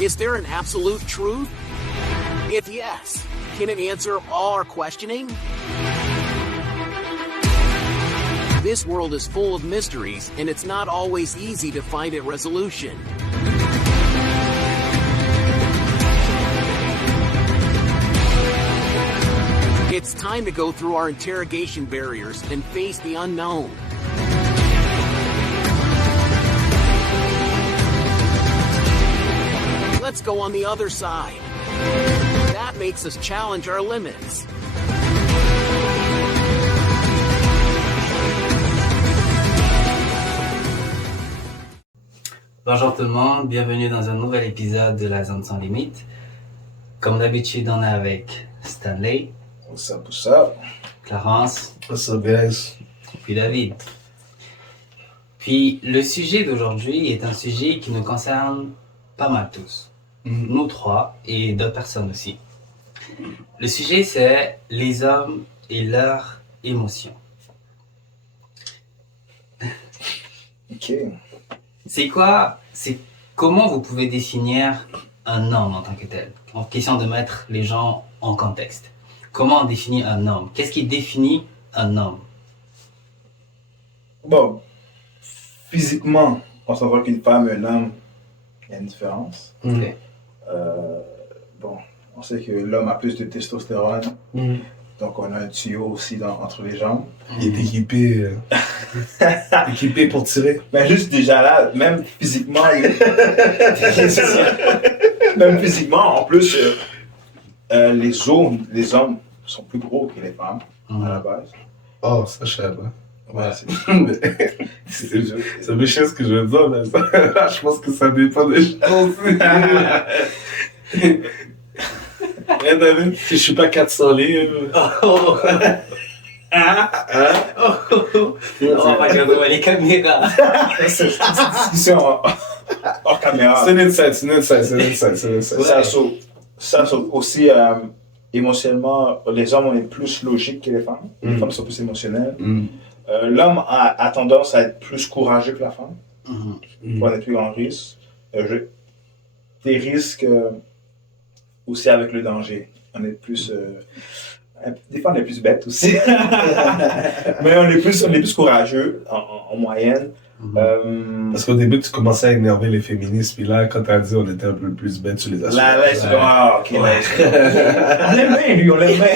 Is there an absolute truth? If yes, can it answer all our questioning? This world is full of mysteries, and it's not always easy to find a resolution. It's time to go through our interrogation barriers and face the unknown. Let's go on the other side. That makes us challenge our limits. Bonjour tout le monde, bienvenue dans un nouvel épisode de La Zone Sans Limite. Comme d'habitude, on est avec Stanley. What's up? Clarence. What's up, guys? Puis David. Puis le sujet d'aujourd'hui est un sujet qui nous concerne pas mal tous. Nous trois et d'autres personnes aussi. Le sujet c'est les hommes et leurs émotions. Ok. Comment vous pouvez définir un homme en tant que tel? En question de mettre les gens en contexte. Comment on définit un homme? Qu'est-ce qui définit un homme? Bon, physiquement, on s'en voit qu'une femme et un homme, il y a une différence. Okay. Bon, on sait que l'homme a plus de testostérone, donc on a un tuyau aussi entre les jambes. Il est équipé pour tirer. Mais juste déjà là, même physiquement, même physiquement, en plus, les hommes sont plus gros que les femmes à la base. Oh, ça je savais pas. Ouais, c'est méchant ce que je veux dire, mais ça, je pense que ça dépend des choses. Ouais, David, je suis pas 400 livres. On va regarder les caméras. c'est une discussion hors caméra. C'est une insight. Ça aussi, émotionnellement, les hommes, on est plus logiques que les femmes. Les femmes sont plus émotionnelles. L'homme a tendance à être plus courageux que la femme. Pour être plus en risque. Des risques aussi avec le danger. On est plus... des fois, on est plus bêtes aussi. Mais on est plus courageux en moyenne. Parce qu'au début, tu commençais à énerver les féministes, puis là, quand t'as dit on était un peu plus bêtes, tu les as là, c'est comme, ok, ouais. On l'aime bien, lui, on l'aime bien.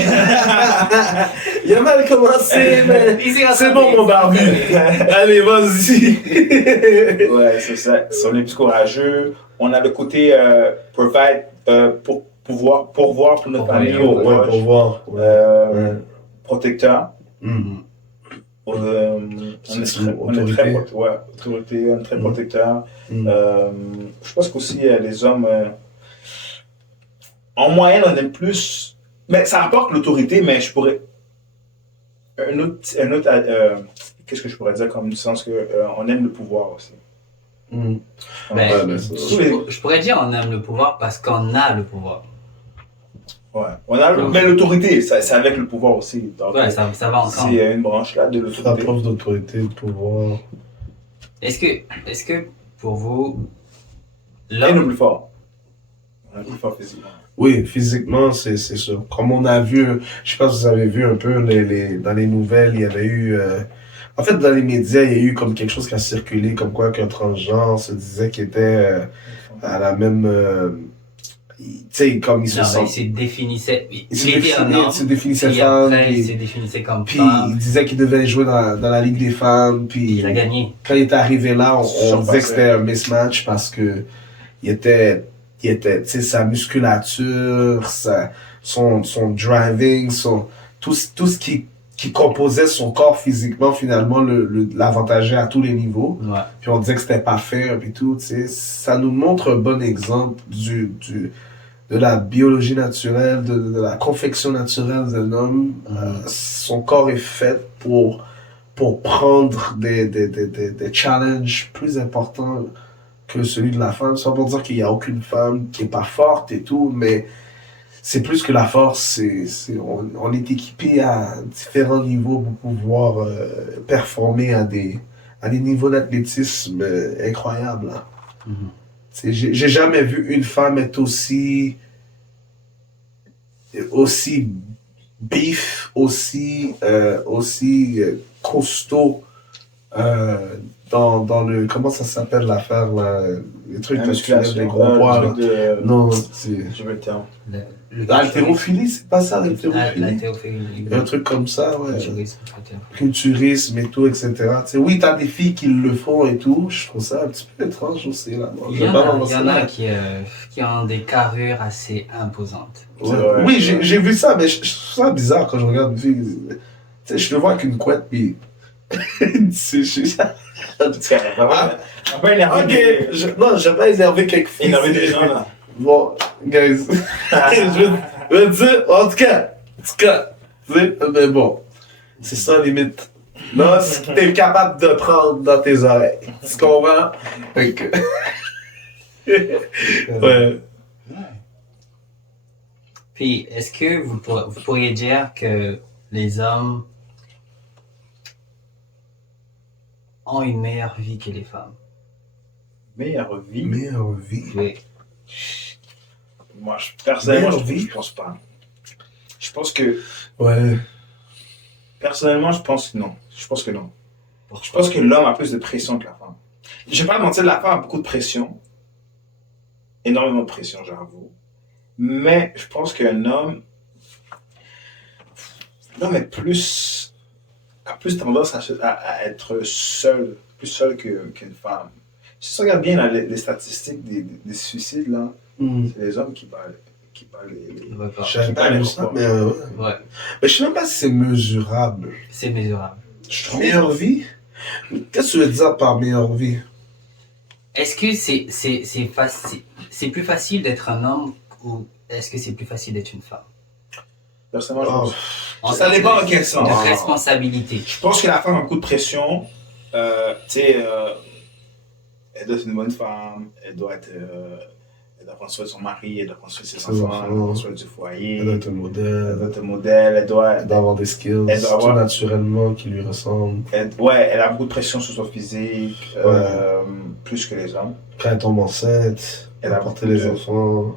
Il a mal commencé, mais c'est bon, mon barbu. Allez, vas-y. Ouais, c'est ça. On est plus courageux. On a le côté provide pour pourvoir pour notre famille, protecteur. On est très protecteur. Je pense qu'aussi les hommes, en moyenne, on aime plus. Mais ça apporte l'autorité, mais je pourrais. Un autre qu'est-ce que je pourrais dire comme sens que on aime le pouvoir aussi. Je pourrais dire on aime le pouvoir parce qu'on a le pouvoir. Ouais, mais l'autorité, c'est avec le pouvoir aussi. Donc, ouais, ça va ensemble. C'est une branche là de l'autorité. La preuve d'autorité, de pouvoir. Est-ce que pour vous, l'homme est le plus fort. On est le plus fort physiquement. Oui, physiquement, c'est sûr. Comme on a vu, je sais pas si vous avez vu un peu dans les nouvelles, il y avait eu... en fait, dans les médias, il y a eu comme quelque chose qui a circulé, comme quoi qu'un transgenre se disait qu'il était à la même... tu sais, comme il se sent... Il se définissait... Il se définissait femme. Après, il se définissait comme puis femme. il disait qu'il devait jouer dans la Ligue des femmes. Puis il a gagné. Quand il est arrivé là, on disait que c'était un mismatch parce que il était tu sais, sa musculature, son driving, tout ce qui composait son corps physiquement, finalement, l'avantageait à tous les niveaux. Ouais. Puis on disait que c'était pas fair, puis tout, tu sais. Ça nous montre un bon exemple de la biologie naturelle, de la confection naturelle d'un homme. Son corps est fait pour prendre des challenges plus importants que celui de la femme. Ça veut pas dire qu'il y a aucune femme qui est pas forte et tout, mais c'est plus que la force, on est équipé à différents niveaux pour pouvoir performer à des niveaux d'athlétisme incroyables. Hein. J'ai jamais vu une femme être aussi beef, aussi costaud dans le. Comment ça s'appelle l'affaire là? Les trucs que tu lèves les gros poids là. Non, c'est. Je veux le terme. L'haltérophilie, c'est pas ça, l'haltérophilie? L'haltérophilie. Un truc comme ça, ouais. Culturisme, Culturisme et tout, etc. T'sais, oui, t'as des filles qui le font et tout. Je trouve ça un petit peu étrange aussi là. Il y en a qui ont des carrures assez imposantes. Ouais. Oui, j'ai vu ça, mais je trouve ça bizarre quand je regarde une fille. Tu sais, je le vois avec une couette, puis. C'est ça. Non, j'ai pas énervé quelques filles. Énervé des gens là. Bon, guys. je veux dire, en tout cas, tu sais, mais bon, c'est ça limite. Là, si t'es capable de prendre dans tes oreilles. Tu comprends? Fait que. Ouais. Puis, est-ce que vous pourriez dire que les hommes ont une meilleure vie que les femmes? Meilleure vie? Meilleure vie? Oui. Moi, personnellement, Meilleure je pense pas. Je pense que. Ouais. Personnellement, je pense que non. Je pense que non. Je pense que l'homme a plus de pression que la femme. Je vais pas mentir, la femme a beaucoup de pression. Énormément de pression, j'avoue. Mais je pense qu'un homme. L'homme est plus. A plus tendance à être seul. Plus seul qu'une femme. Si tu regardes bien là, les statistiques des suicides, là, c'est les hommes qui parlent. Je savais pas lu ça, mais ouais. Mais je sais même pas si c'est mesurable. C'est mesurable. Je trouve. Meilleure vie? Qu'est-ce que tu veux dire par meilleure vie? Est-ce que c'est facile? C'est plus facile d'être un homme ou est-ce que c'est plus facile d'être une femme? Personnellement, ça dépend en quel sens. De responsabilité. Je pense que la femme a beaucoup de pression. Tu sais, elle doit être une bonne femme, elle doit prendre soin de son mari, elle doit prendre soin de ses enfants, elle doit prendre soin du foyer. Elle doit être un modèle. Elle doit avoir des skills tout naturellement qui lui ressemblent. Elle a beaucoup de pression sur son physique, plus que les hommes. Quand elle tombe enceinte, elle a porté les enfants.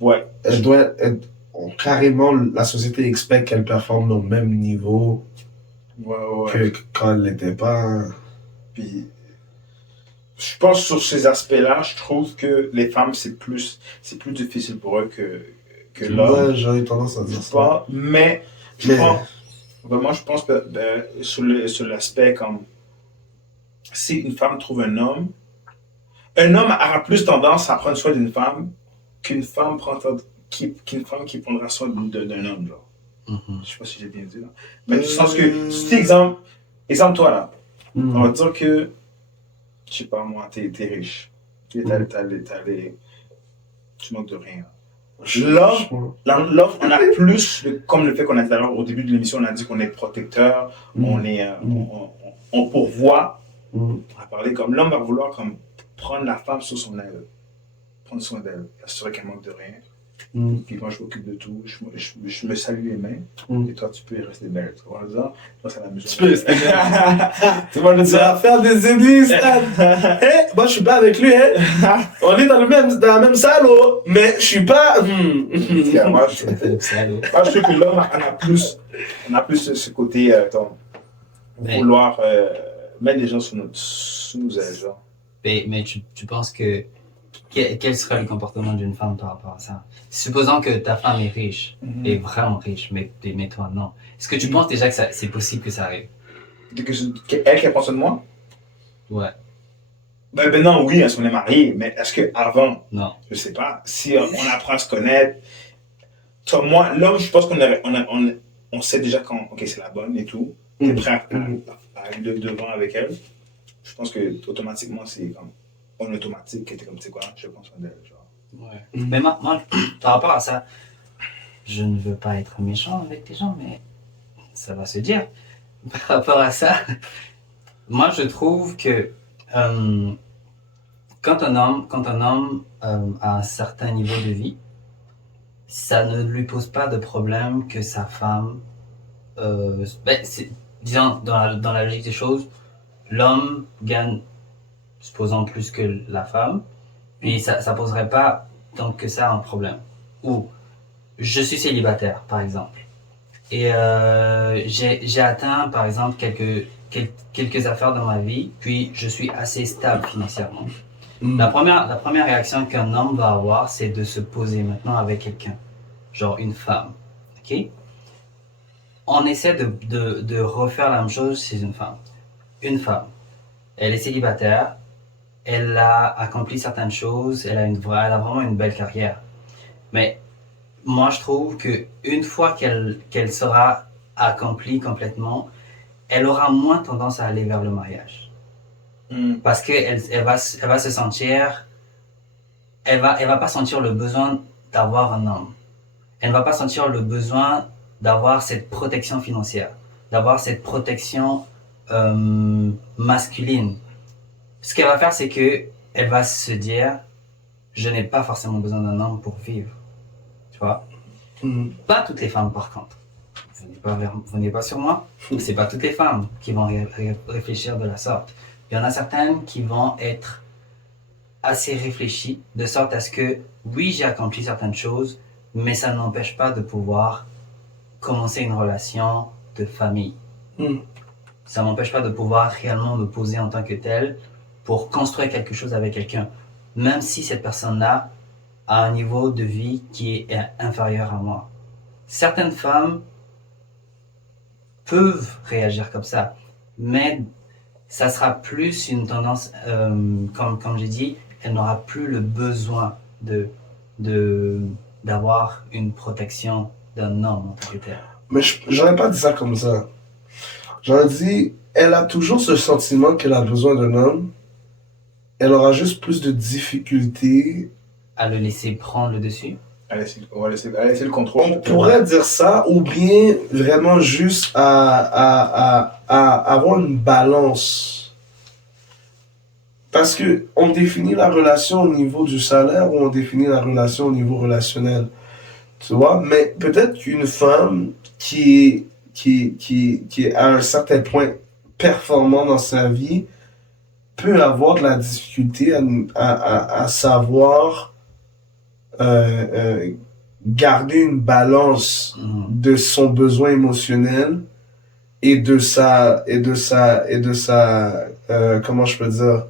Ouais. Elle doit être. Carrément, la société expecte qu'elle performe au même niveau que quand elle l'était pas. Puis, je pense sur ces aspects-là, je trouve que les femmes, c'est plus difficile pour eux que l'homme. Ouais, j'aurais tendance à dire ça. Mais je pense que sur l'aspect comme si une femme trouve un homme aura plus tendance à prendre soin d'une femme qu'une femme qui prendra soin d'un homme. Genre. Mm-hmm. Je sais pas si j'ai bien dit là. Mais du sens que, si exemple toi là, on va dire que, je sais pas moi, t'es riche. Tu manques de rien. L'homme, on a plus, comme le fait qu'on a dit alors au début de l'émission, on a dit qu'on est protecteur, on pourvoit. On a parlé comme l'homme va vouloir comme prendre la femme sous son aile, prendre soin d'elle, assurer qu'elle manque de rien. Puis moi je m'occupe de tout, je me salue les mains, et toi tu peux y rester belle. Tu vois ça? Moi c'est la musique. Tu peux rester belle. Tu vas faire des ennemis, moi je suis pas avec lui, on est dans la même salle, mais je suis pas. Moi je trouve que l'homme on a plus ce côté vouloir mettre les gens sous nos ailes. Mais tu penses que quel serait le comportement d'une femme par rapport à ça? Supposons que ta femme est riche, est vraiment riche, mais toi non. Est-ce que tu penses déjà que c'est possible que ça arrive? Elle qui prend soin de moi? Ouais. Ben non, oui, est-ce qu'on est mariés, mais est-ce qu'avant? Non. Je sais pas. Si on apprend à se connaître, toi, moi, l'homme, je pense qu'on sait déjà quand c'est la bonne et tout. On est prêt à aller devant avec elle. Je pense que automatiquement, c'est comme en automatique, qui était comme, tu sais quoi, je pense d'elle, genre. Ouais. Mais moi, par rapport à ça, je ne veux pas être méchant avec les gens, mais ça va se dire. Par rapport à ça, moi, je trouve que quand un homme a un certain niveau de vie, ça ne lui pose pas de problème que sa femme, disons, dans la logique des choses, l'homme gagne supposons plus que la femme, puis ça poserait pas tant que ça un problème. Ou je suis célibataire, par exemple, et j'ai atteint, par exemple, quelques affaires dans ma vie, puis je suis assez stable financièrement. La première réaction qu'un homme va avoir, c'est de se poser maintenant avec quelqu'un, genre une femme, ok? On essaie de refaire la même chose chez une femme. Une femme, elle est célibataire, elle a accompli certaines choses, elle a vraiment une belle carrière. Mais moi, je trouve que une fois qu'elle sera accomplie complètement, elle aura moins tendance à aller vers le mariage. Parce qu'elle va se sentir, elle va pas sentir le besoin d'avoir un homme. Elle ne va pas sentir le besoin d'avoir cette protection financière, d'avoir cette protection masculine. Ce qu'elle va faire, c'est que elle va se dire, je n'ai pas forcément besoin d'un homme pour vivre. Tu vois? Pas toutes les femmes, par contre. Venez pas sur moi. C'est pas toutes les femmes qui vont réfléchir de la sorte. Il y en a certaines qui vont être assez réfléchies, de sorte à ce que, oui, j'ai accompli certaines choses, mais ça ne m'empêche pas de pouvoir commencer une relation de famille. Ça ne m'empêche pas de pouvoir réellement me poser en tant que tel pour construire quelque chose avec quelqu'un, même si cette personne-là a un niveau de vie qui est inférieur à moi. Certaines femmes peuvent réagir comme ça, mais ça sera plus une tendance, comme j'ai dit, elle n'aura plus le besoin d'avoir une protection d'un homme en tant que tel. Mais j'aurais pas dit ça comme ça. J'aurais dit, elle a toujours ce sentiment qu'elle a besoin d'un homme. Elle aura juste plus de difficultés à le laisser prendre le dessus. On va laisser le contrôle. On pourrait dire ça, ou bien vraiment juste à avoir une balance. Parce que on définit la relation au niveau du salaire ou on définit la relation au niveau relationnel. Tu vois, mais peut-être qu'une femme qui est à un certain point performant dans sa vie peut avoir de la difficulté à savoir garder une balance de son besoin émotionnel et de sa comment je peux dire,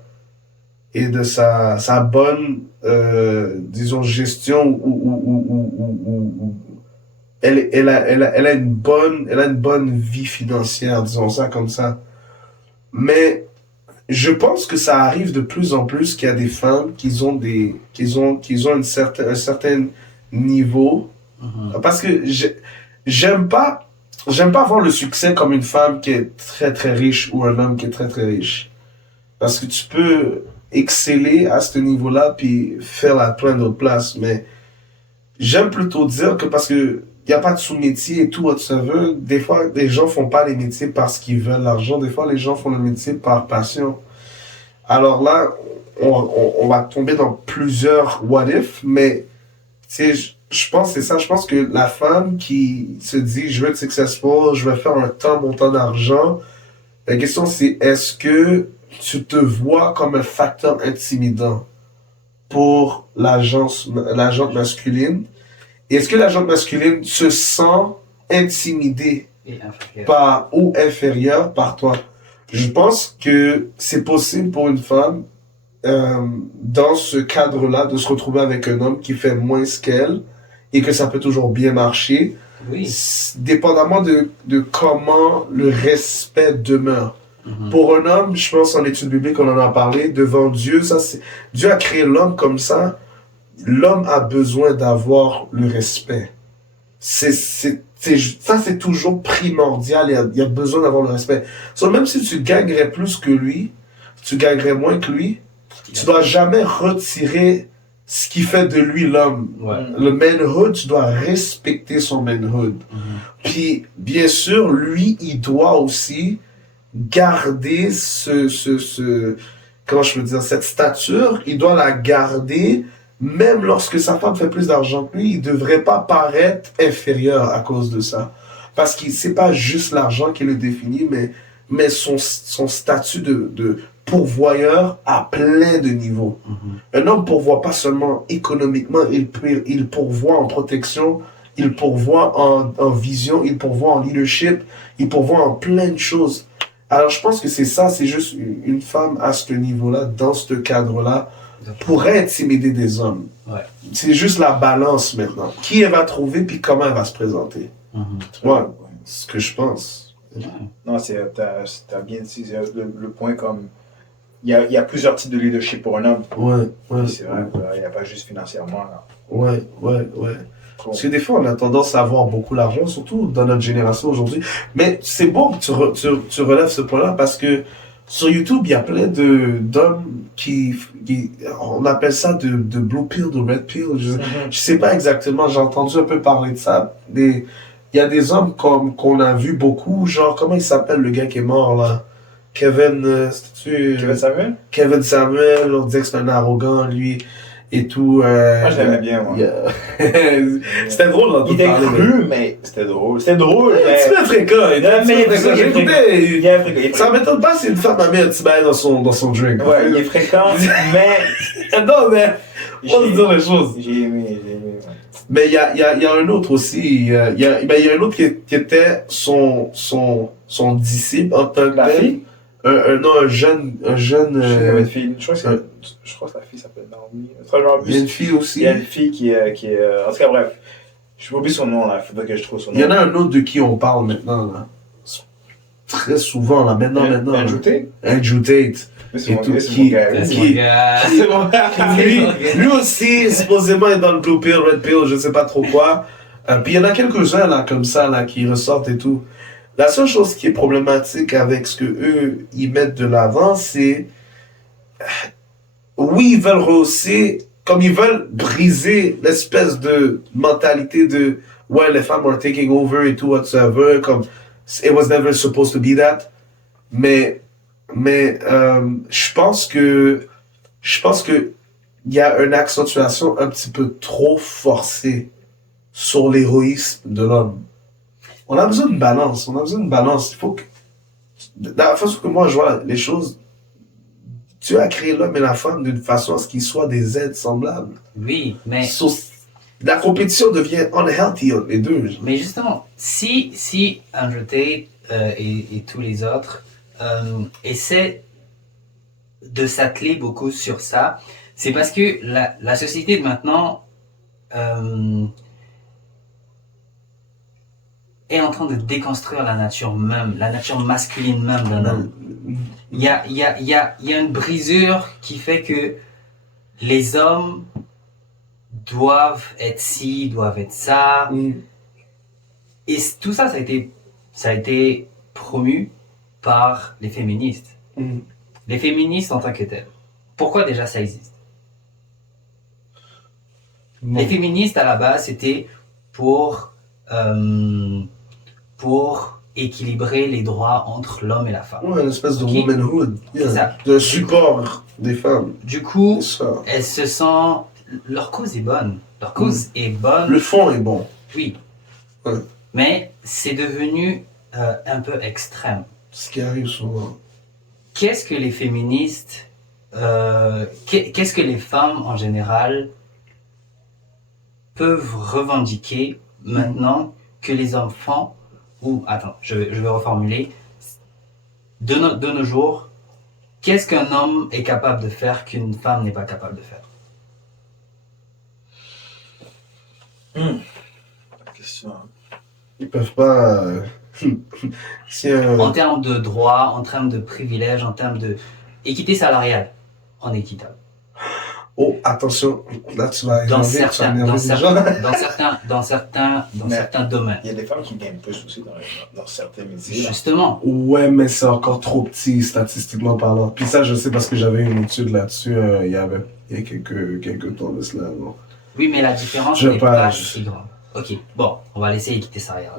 et de sa bonne disons gestion où elle a une bonne vie financière, disons ça comme ça. Mais je pense que ça arrive de plus en plus qu'il y a des femmes qui ont un certain niveau. Parce que j'aime pas voir le succès comme une femme qui est très très riche ou un homme qui est très très riche. Parce que tu peux exceller à ce niveau-là puis faire à plein d'autres places. Mais j'aime plutôt dire que parce que il n'y a pas de sous-métier et tout, whatsoever. Des fois, les gens font pas les métiers parce qu'ils veulent l'argent. Des fois, les gens font le métier par passion. Alors là, on va tomber dans plusieurs what if, mais tu sais, je pense que c'est ça. Je pense que la femme qui se dit, je veux être successful, je veux faire mon temps d'argent, la question c'est, est-ce que tu te vois comme un facteur intimidant pour l'agente masculine? Et est-ce que l'agente masculine se sent intimidée ou inférieure par toi? Je pense que c'est possible pour une femme, dans ce cadre-là, de se retrouver avec un homme qui fait moins qu'elle et que ça peut toujours bien marcher, dépendamment de comment le respect demeure. Pour un homme, je pense en études bibliques, on en a parlé, devant Dieu, Dieu a créé l'homme comme ça. L'homme a besoin d'avoir le respect. Ça, c'est toujours primordial. Il y a besoin d'avoir le respect. Même si tu gagnerais plus que lui, tu gagnerais moins que lui, tu dois jamais retirer ce qui fait de lui l'homme. Le manhood, tu dois respecter son manhood. Puis, bien sûr, lui, il doit aussi garder comment je peux dire, cette stature, il doit la garder. Même lorsque sa femme fait plus d'argent que lui, il devrait pas paraître inférieur à cause de ça. Parce que c'est pas juste l'argent qui le définit, mais son statut de pourvoyeur à plein de niveaux. Un homme pourvoit pas seulement économiquement, il pourvoit en protection, il pourvoit en vision, il pourvoit en leadership, il pourvoit en plein de choses. Alors je pense que c'est ça, c'est juste une femme à ce niveau-là, dans ce cadre-là, pourrait intimider des hommes. Ouais. C'est juste la balance maintenant. Qui elle va trouver puis comment elle va se présenter. Ouais, c'est ce que je pense. Non, t'as bien dit le point comme. Il y a plusieurs types de leadership pour un homme. Ouais. C'est vrai, il n'y a pas juste financièrement. Là. Ouais. Parce que des fois, on a tendance à avoir beaucoup d'argent, surtout dans notre génération aujourd'hui. Mais c'est bon que tu relèves ce point-là parce que sur YouTube, il y a plein d'hommes qui on appelle ça de blue pill, de red pill. Je sais pas exactement, j'ai entendu un peu parler de ça. Il y a des hommes qu'on a vu beaucoup, genre, comment il s'appelle le gars qui est mort là? Kevin Samuel? Kevin Samuel, on disait que c'est un arrogant, lui, et tout. Moi, je l'aimais bien, moi. C'était drôle d'en Il était parler. cru, mais c'était drôle. C'était drôle, Un mais... petit peu fréquent. Il est fréquent. Ça m'étonne pas si une femme a mis un petit bail dans son drink. Ouais, il est fréquent, mais... Non, mais on se dire les choses. J'ai aimé. Mais il y a un autre aussi. Il y a un autre qui était son disciple en tant que La tel. fille? Un jeune. Une fille. Je crois que la fille s'appelle Naomi. Il y a une fille aussi. Il y a une fille qui est en tout cas, bref. Je m'oublie son nom, là. Il faudrait que je trouve son nom. Il y en a un autre de qui on parle maintenant, là. Très souvent, là. Maintenant. Andrew Tate? Andrew Tate. C'est Et mon tout, gars, c'est mon gars. C'est mon gars. C'est mon gars. Lui aussi, supposément, est dans le blue pill, red pill, je sais pas trop quoi. Puis il y en a quelques-uns, là, comme ça, là, qui ressortent et tout. La seule chose qui est problématique avec ce que eux, ils mettent de l'avant, c'est... Oui, ils veulent rehausser, comme ils veulent briser l'espèce de mentalité de... Ouais, les femmes are taking over et tout, whatsoever, comme... It was never supposed to be that. Mais je pense que il y a une accentuation un petit peu trop forcée sur l'héroïsme de l'homme. On a besoin d'une balance. Il faut que, de la façon que moi je vois les choses, Dieu a créé l'homme et la femme d'une façon à ce qu'ils soient des êtres semblables. Oui, mais... La compétition devient unhealthy entre les deux. Mais justement, si Andrew Tate et tous les autres essaient de s'atteler beaucoup sur ça, c'est parce que la société de maintenant est en train de déconstruire la nature même, la nature masculine même d'un homme. Il y a une brisure qui fait que les hommes doivent être ci, doivent être ça. Et tout ça, ça a été promu par les féministes. Les féministes en tant que tels. Pourquoi déjà ça existe? Les féministes à la base, c'était pour équilibrer les droits entre l'homme et la femme. Ouais, une espèce de Ok. womanhood. C'est ça. De support des femmes. Du coup, C'est ça. elles se sentent... Leur cause est bonne. Leur cause est bonne. Le fond est bon. Oui. Ouais. Mais c'est devenu un peu extrême. Ce qui arrive souvent. Qu'est-ce que les féministes, qu'est-ce que les femmes en général peuvent revendiquer maintenant que les hommes font, ou attends, je vais reformuler, de nos jours, qu'est-ce qu'un homme est capable de faire qu'une femme n'est pas capable de faire? Question. Ils peuvent pas. Si En termes de droits, en termes de privilèges, en termes de équité salariale, on est équitable. Oh, attention, là tu vas Dans énerver, tu vas certains, énerver dans des gens. certains, dans Mais- certains domaines. Il y a des femmes qui gagnent plus aussi dans certains métiers. là. Justement. Ouais, mais c'est encore trop petit, statistiquement parlant. Puis ça, je sais parce que j'avais une étude là-dessus, il y a quelques temps de cela. Bon. Oui, mais la différence Je n'est pas parle. si grande. Ok, bon, on va laisser équité salariale.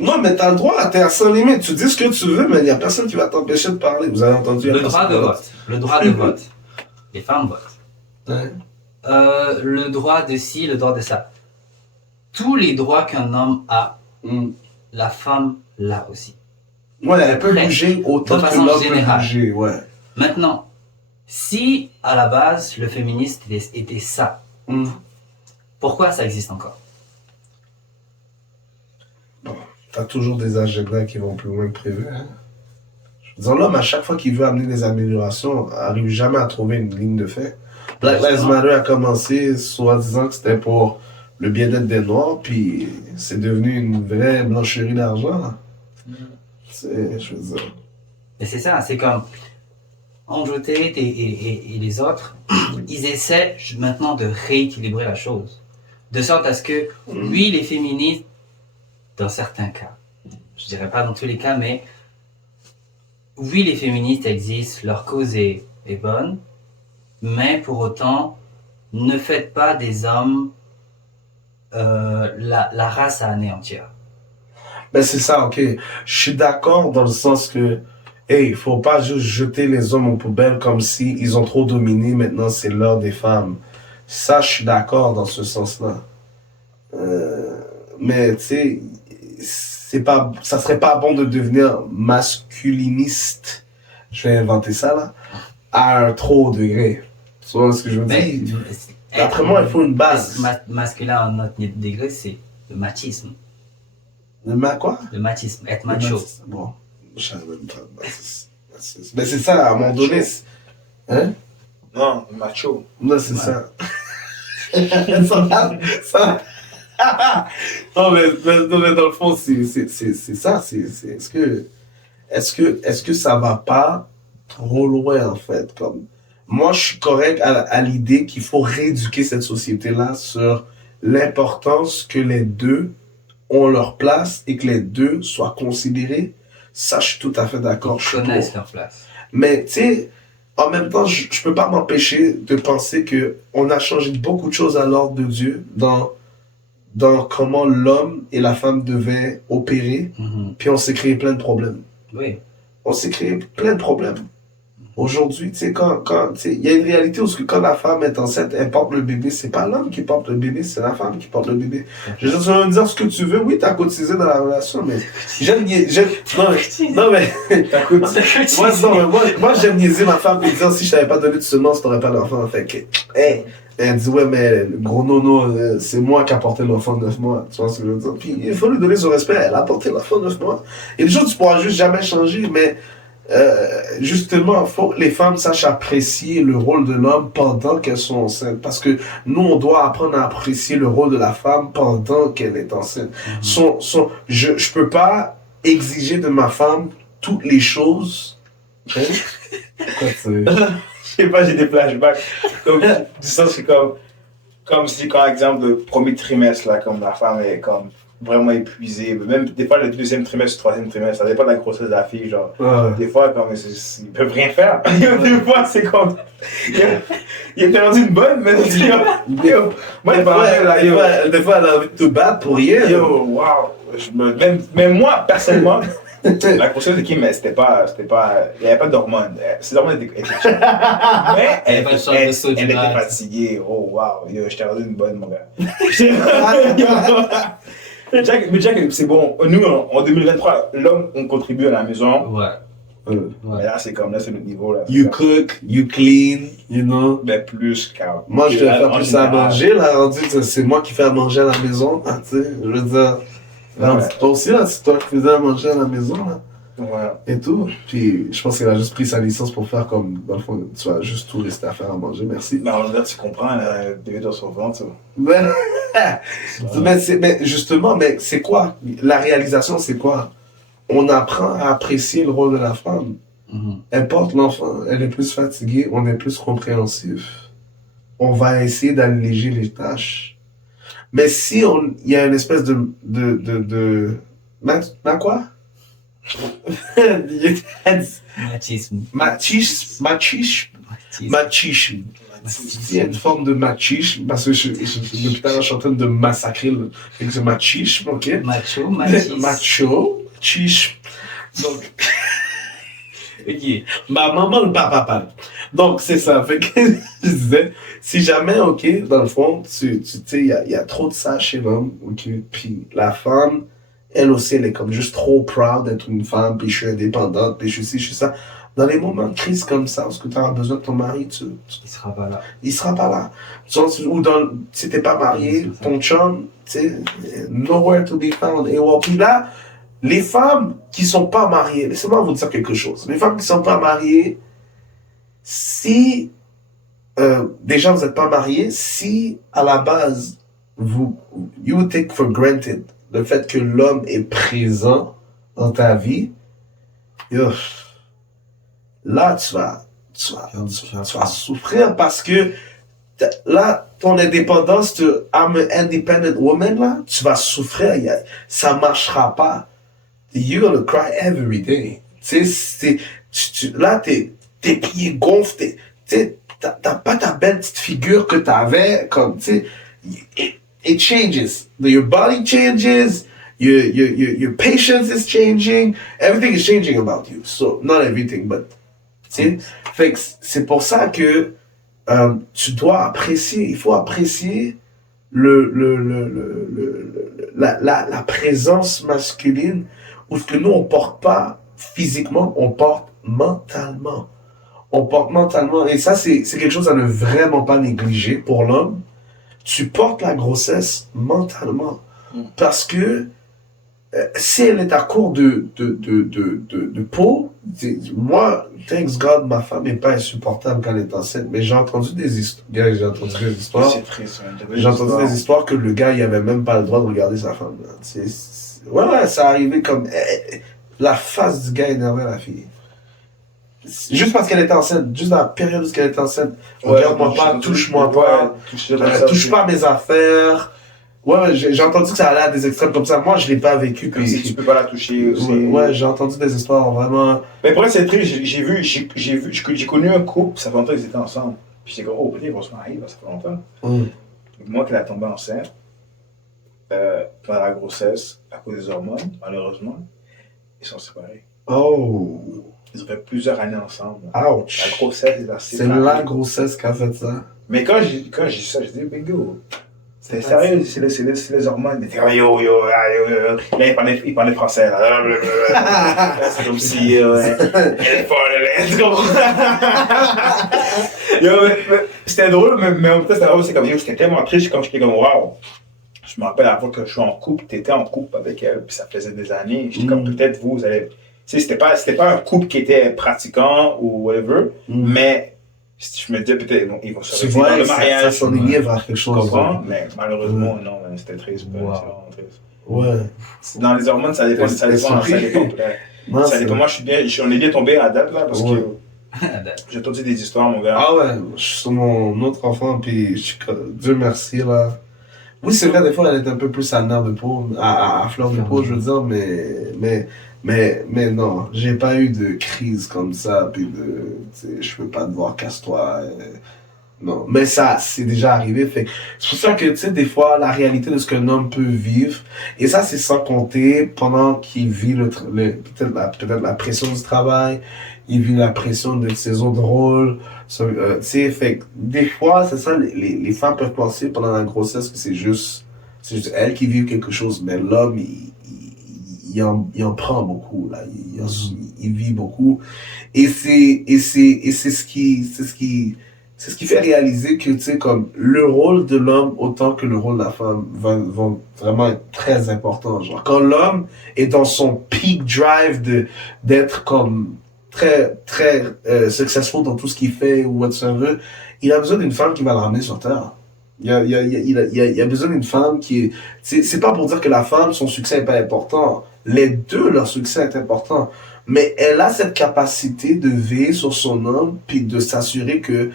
Non, mais t'as le droit, t'es à sans limite. Tu dis ce que tu veux, mais il y a personne qui va t'empêcher de parler. Vous avez entendu? Le droit de vote. Le droit de vote. Les femmes votent. Ouais. Le droit de ci, le droit de ça. Tous les droits qu'un homme a, la femme l'a aussi. Ouais, elle peut Presque. bouger autant De que façon l'homme peut générale. bouger, ouais. Maintenant, si à la base le féministe était ça, pourquoi ça existe encore? T'as toujours des agendas qui vont plus loin que prévu. Hein? Disons, l'homme, à chaque fois qu'il veut amener des améliorations, n'arrive jamais à trouver une ligne de fait. Black Lives Matter a commencé soi-disant que c'était pour le bien-être des Noirs, puis c'est devenu une vraie blancherie d'argent. Je veux dire. Mais c'est ça, c'est comme Andrew Tate et les autres, ils essaient maintenant de rééquilibrer la chose. De sorte à ce que, oui, les féministes, dans certains cas, je dirais pas dans tous les cas, mais oui, les féministes existent, leur cause est bonne, mais pour autant, ne faites pas des hommes la race à anéantir. Ben c'est ça, ok. Je suis d'accord dans le sens que, hey, faut pas juste jeter les hommes aux poubelles comme si ils ont trop dominé, maintenant c'est l'heure des femmes. Ça, je suis d'accord dans ce sens-là. Mais tu sais, ça serait pas bon de devenir masculiniste, je vais inventer ça là, à un trop haut degré. Tu vois ce que je veux dire? D'après moi, il faut une base. Masculin à notre degré, c'est le machisme. Le quoi? Le machisme, être macho. Bon, je savais même pas. Mais c'est ça, à un moment donné. Hein? Non, macho. Non, c'est ça. Non, mais dans le fond, c'est ça. Est-ce que ça va pas trop loin, en fait? Comme, moi, je suis correct à l'idée qu'il faut rééduquer cette société-là sur l'importance que les deux ont leur place et que les deux soient considérés. Ça, je suis tout à fait d'accord. Ils connaissent leur place. Mais, tu sais, en même temps, je peux pas m'empêcher de penser que on a changé beaucoup de choses à l'ordre de Dieu dans comment l'homme et la femme devaient opérer, puis on s'est créé plein de problèmes. Oui. On s'est créé plein de problèmes. Aujourd'hui, tu sais, il y a une réalité où quand la femme est enceinte, elle porte le bébé. C'est pas l'homme qui porte le bébé, c'est la femme qui porte le bébé. Je veux dire, tu vas me dire ce que tu veux. Oui, t'as cotisé dans la relation, mais non, mais t'as cotisé. Moi, j'aime niaiser ma femme et dire si je t'avais pas donné de semence, t'aurais pas d'enfant. Fait que, hey, elle dit ouais, mais le gros nono, c'est moi qui a porté l'enfant de 9 mois. Tu vois ce que je veux dire? Puis il faut lui donner son respect. Elle a porté l'enfant de 9 mois. Et des choses, tu pourras juste jamais changer, mais justement, faut que les femmes sachent apprécier le rôle de l'homme pendant qu'elles sont enceintes. Parce que nous, on doit apprendre à apprécier le rôle de la femme pendant qu'elle est enceinte. Je peux pas exiger de ma femme toutes les choses. Hein? Quoi, Je sais pas, j'ai des flashbacks. Comme, du sens, c'est comme si, par exemple, le premier trimestre, là, comme la femme est comme vraiment épuisée. Même des fois, le deuxième trimestre, le troisième trimestre, ça dépend de la grossesse de la fille. Genre, des fois, comme, ils peuvent rien faire. Des fois, c'est comme. Il a perdu une bonne, mais moi, des fois, elle a envie de te battre pour rien. Yo, wow. Même moi, personnellement. La grossesse de Kim, c'était pas, il n'y avait pas d'hormones. Ses hormones étaient mais elle était fatiguée. Oh, wow. Yo, je t'ai rendu une bonne, mon gars. Jack, c'est bon. Nous, en 2023, l'homme, on contribue à la maison. Ouais. Mais là, c'est comme, là, c'est notre niveau. Là, you cook, you clean, you know. Ben, plus, car. Moi, je dois faire plus à manger, là. Rendu, c'est moi qui fais à manger à la maison, tu sais. Je veux dire. Toi aussi, là, c'est toi qui faisais à manger à la maison, là. Ouais. Et tout. Puis, je pense qu'elle a juste pris sa licence pour faire comme, dans le fond, tu vas juste tout rester à faire à manger. Merci. Mais en fait, tu comprends, le bébé dans son ventre. Mais justement, c'est quoi? La réalisation, c'est quoi? On apprend à apprécier le rôle de la femme. Elle porte l'enfant, elle est plus fatiguée, on est plus compréhensif. On va essayer d'alléger les tâches. Mais si il y a une espèce de quoi? Machisme. Machisme. Il y a une forme de machisme, parce que depuis tout à l'heure, je suis en train de massacrer le machisme, ok? Macho. Machisme. Donc, ok. Ma maman, le papa. Donc, c'est ça. Fait que je disais, si jamais, ok, dans le fond, tu sais, il y a trop de ça chez l'homme, ok? Puis la femme, elle aussi, elle est comme juste trop proud d'être une femme, puis je suis indépendante, puis je suis ci, je suis ça. Dans les moments de crise comme ça, parce que tu auras besoin de ton mari, Il sera pas là. il sera pas là. Ou si t'es pas marié, ton chum, tu sais, nowhere to be found. Et puis là, les femmes qui sont pas mariées, laissez-moi vous dire quelque chose. Les femmes qui sont pas mariées, si déjà vous n'êtes pas mariés, si à la base you take for granted le fait que l'homme est présent dans ta vie, là tu vas souffrir parce que là ton indépendance de I'm an independent woman là, tu vas souffrir, ça marchera pas. You're gonna cry every day. Là tes pieds gonflent, t'as pas ta belle petite figure que t'avais, comme, tu sais, it changes. Your body changes, your patience is changing, everything is changing about you. So, not everything, but, tu sais, fait que c'est pour ça que tu dois apprécier, il faut apprécier la présence masculine, où ce que nous, on porte pas physiquement, on porte mentalement. On porte mentalement, et ça c'est quelque chose à ne vraiment pas négliger pour l'homme. Tu portes la grossesse mentalement, parce que si elle est à court de peau, moi, thanks God, ma femme n'est pas insupportable quand elle est enceinte, mais j'ai entendu des histoires, j'ai entendu des histoires que le gars il avait même pas le droit de regarder sa femme. Ouais, ça arrivait comme la face du gars énervait la fille. Juste parce qu'elle était enceinte, juste dans la période où elle était enceinte. Regarde-moi pas, touche-moi pas, touche pas mes affaires. Ouais, j'ai entendu que ça allait à des extrêmes comme ça. Moi, je l'ai pas vécu. Comme si tu peux pas la toucher aussi. Ouais, j'ai entendu des histoires vraiment. Mais pour moi, c'est triste. J'ai connu un couple, ça fait longtemps qu'ils étaient ensemble. Puis j'étais comme, oh, peut-être ils vont se marier, ça fait longtemps. Moi, qu'elle a tombé enceinte, pendant la grossesse, à cause des hormones, malheureusement, ils sont séparés. Oh! Ils ont fait plusieurs années ensemble. Ouch! La grossesse est assez. C'est la grossesse qui a fait ça. Mais quand j'ai dit ça, j'ai dit, bingo. C'est sérieux, c'est les hormones. Il était comme yo. Là, il parlait français. Là. C'est comme si. Elle est folle, tu comprends? C'était drôle, mais en même temps, c'était drôle. C'est comme yo, c'était tellement triste quand j'étais comme waouh. Je me rappelle avant que je sois en couple, tu étais en couple avec elle, puis ça faisait des années. J'étais comme peut-être vous allez. Tu sais, c'était pas un couple qui était pratiquant ou whatever, mais je me disais peut-être ils vont se retrouver dans le mariage. Ça s'enlignait vers quelque chose. Comprends, mais malheureusement, non, c'était triste. Wow. C'est triste. Ouais. Dans les hormones, ça dépend. Ça dépend. Moi, on est bien tombé à date là, parce que j'ai entendu des histoires, mon gars. Ah ouais, je suis sur mon autre enfant, puis Dieu merci là. Oui, c'est vrai, des fois, elle est un peu plus à nerf de peau, à fleur de peau, je veux dire, mais non, j'ai pas eu de crise comme ça, puis je peux pas te voir, casse-toi, non. Mais ça, c'est déjà arrivé, fait c'est pour ça que, tu sais, des fois, la réalité de ce qu'un homme peut vivre, et ça, c'est sans compter pendant qu'il vit peut-être la pression du travail, il vit la pression de ses autres rôles, tu sais, fait que des fois, c'est ça, les femmes peuvent penser pendant la grossesse que c'est juste elle qui vit quelque chose, mais l'homme, il en prend beaucoup, là, il vit beaucoup, et c'est ce qui fait réaliser que, tu sais, comme, le rôle de l'homme autant que le rôle de la femme vont vraiment être très importants, genre, quand l'homme est dans son peak drive d'être comme, très, très successful dans tout ce qu'il fait ou whatsoever, il a besoin d'une femme qui va le ramener sur terre. Il a besoin d'une femme qui est... C'est pas pour dire que la femme, son succès est pas important. Les deux, leur succès est important. Mais elle a cette capacité de veiller sur son homme puis de s'assurer que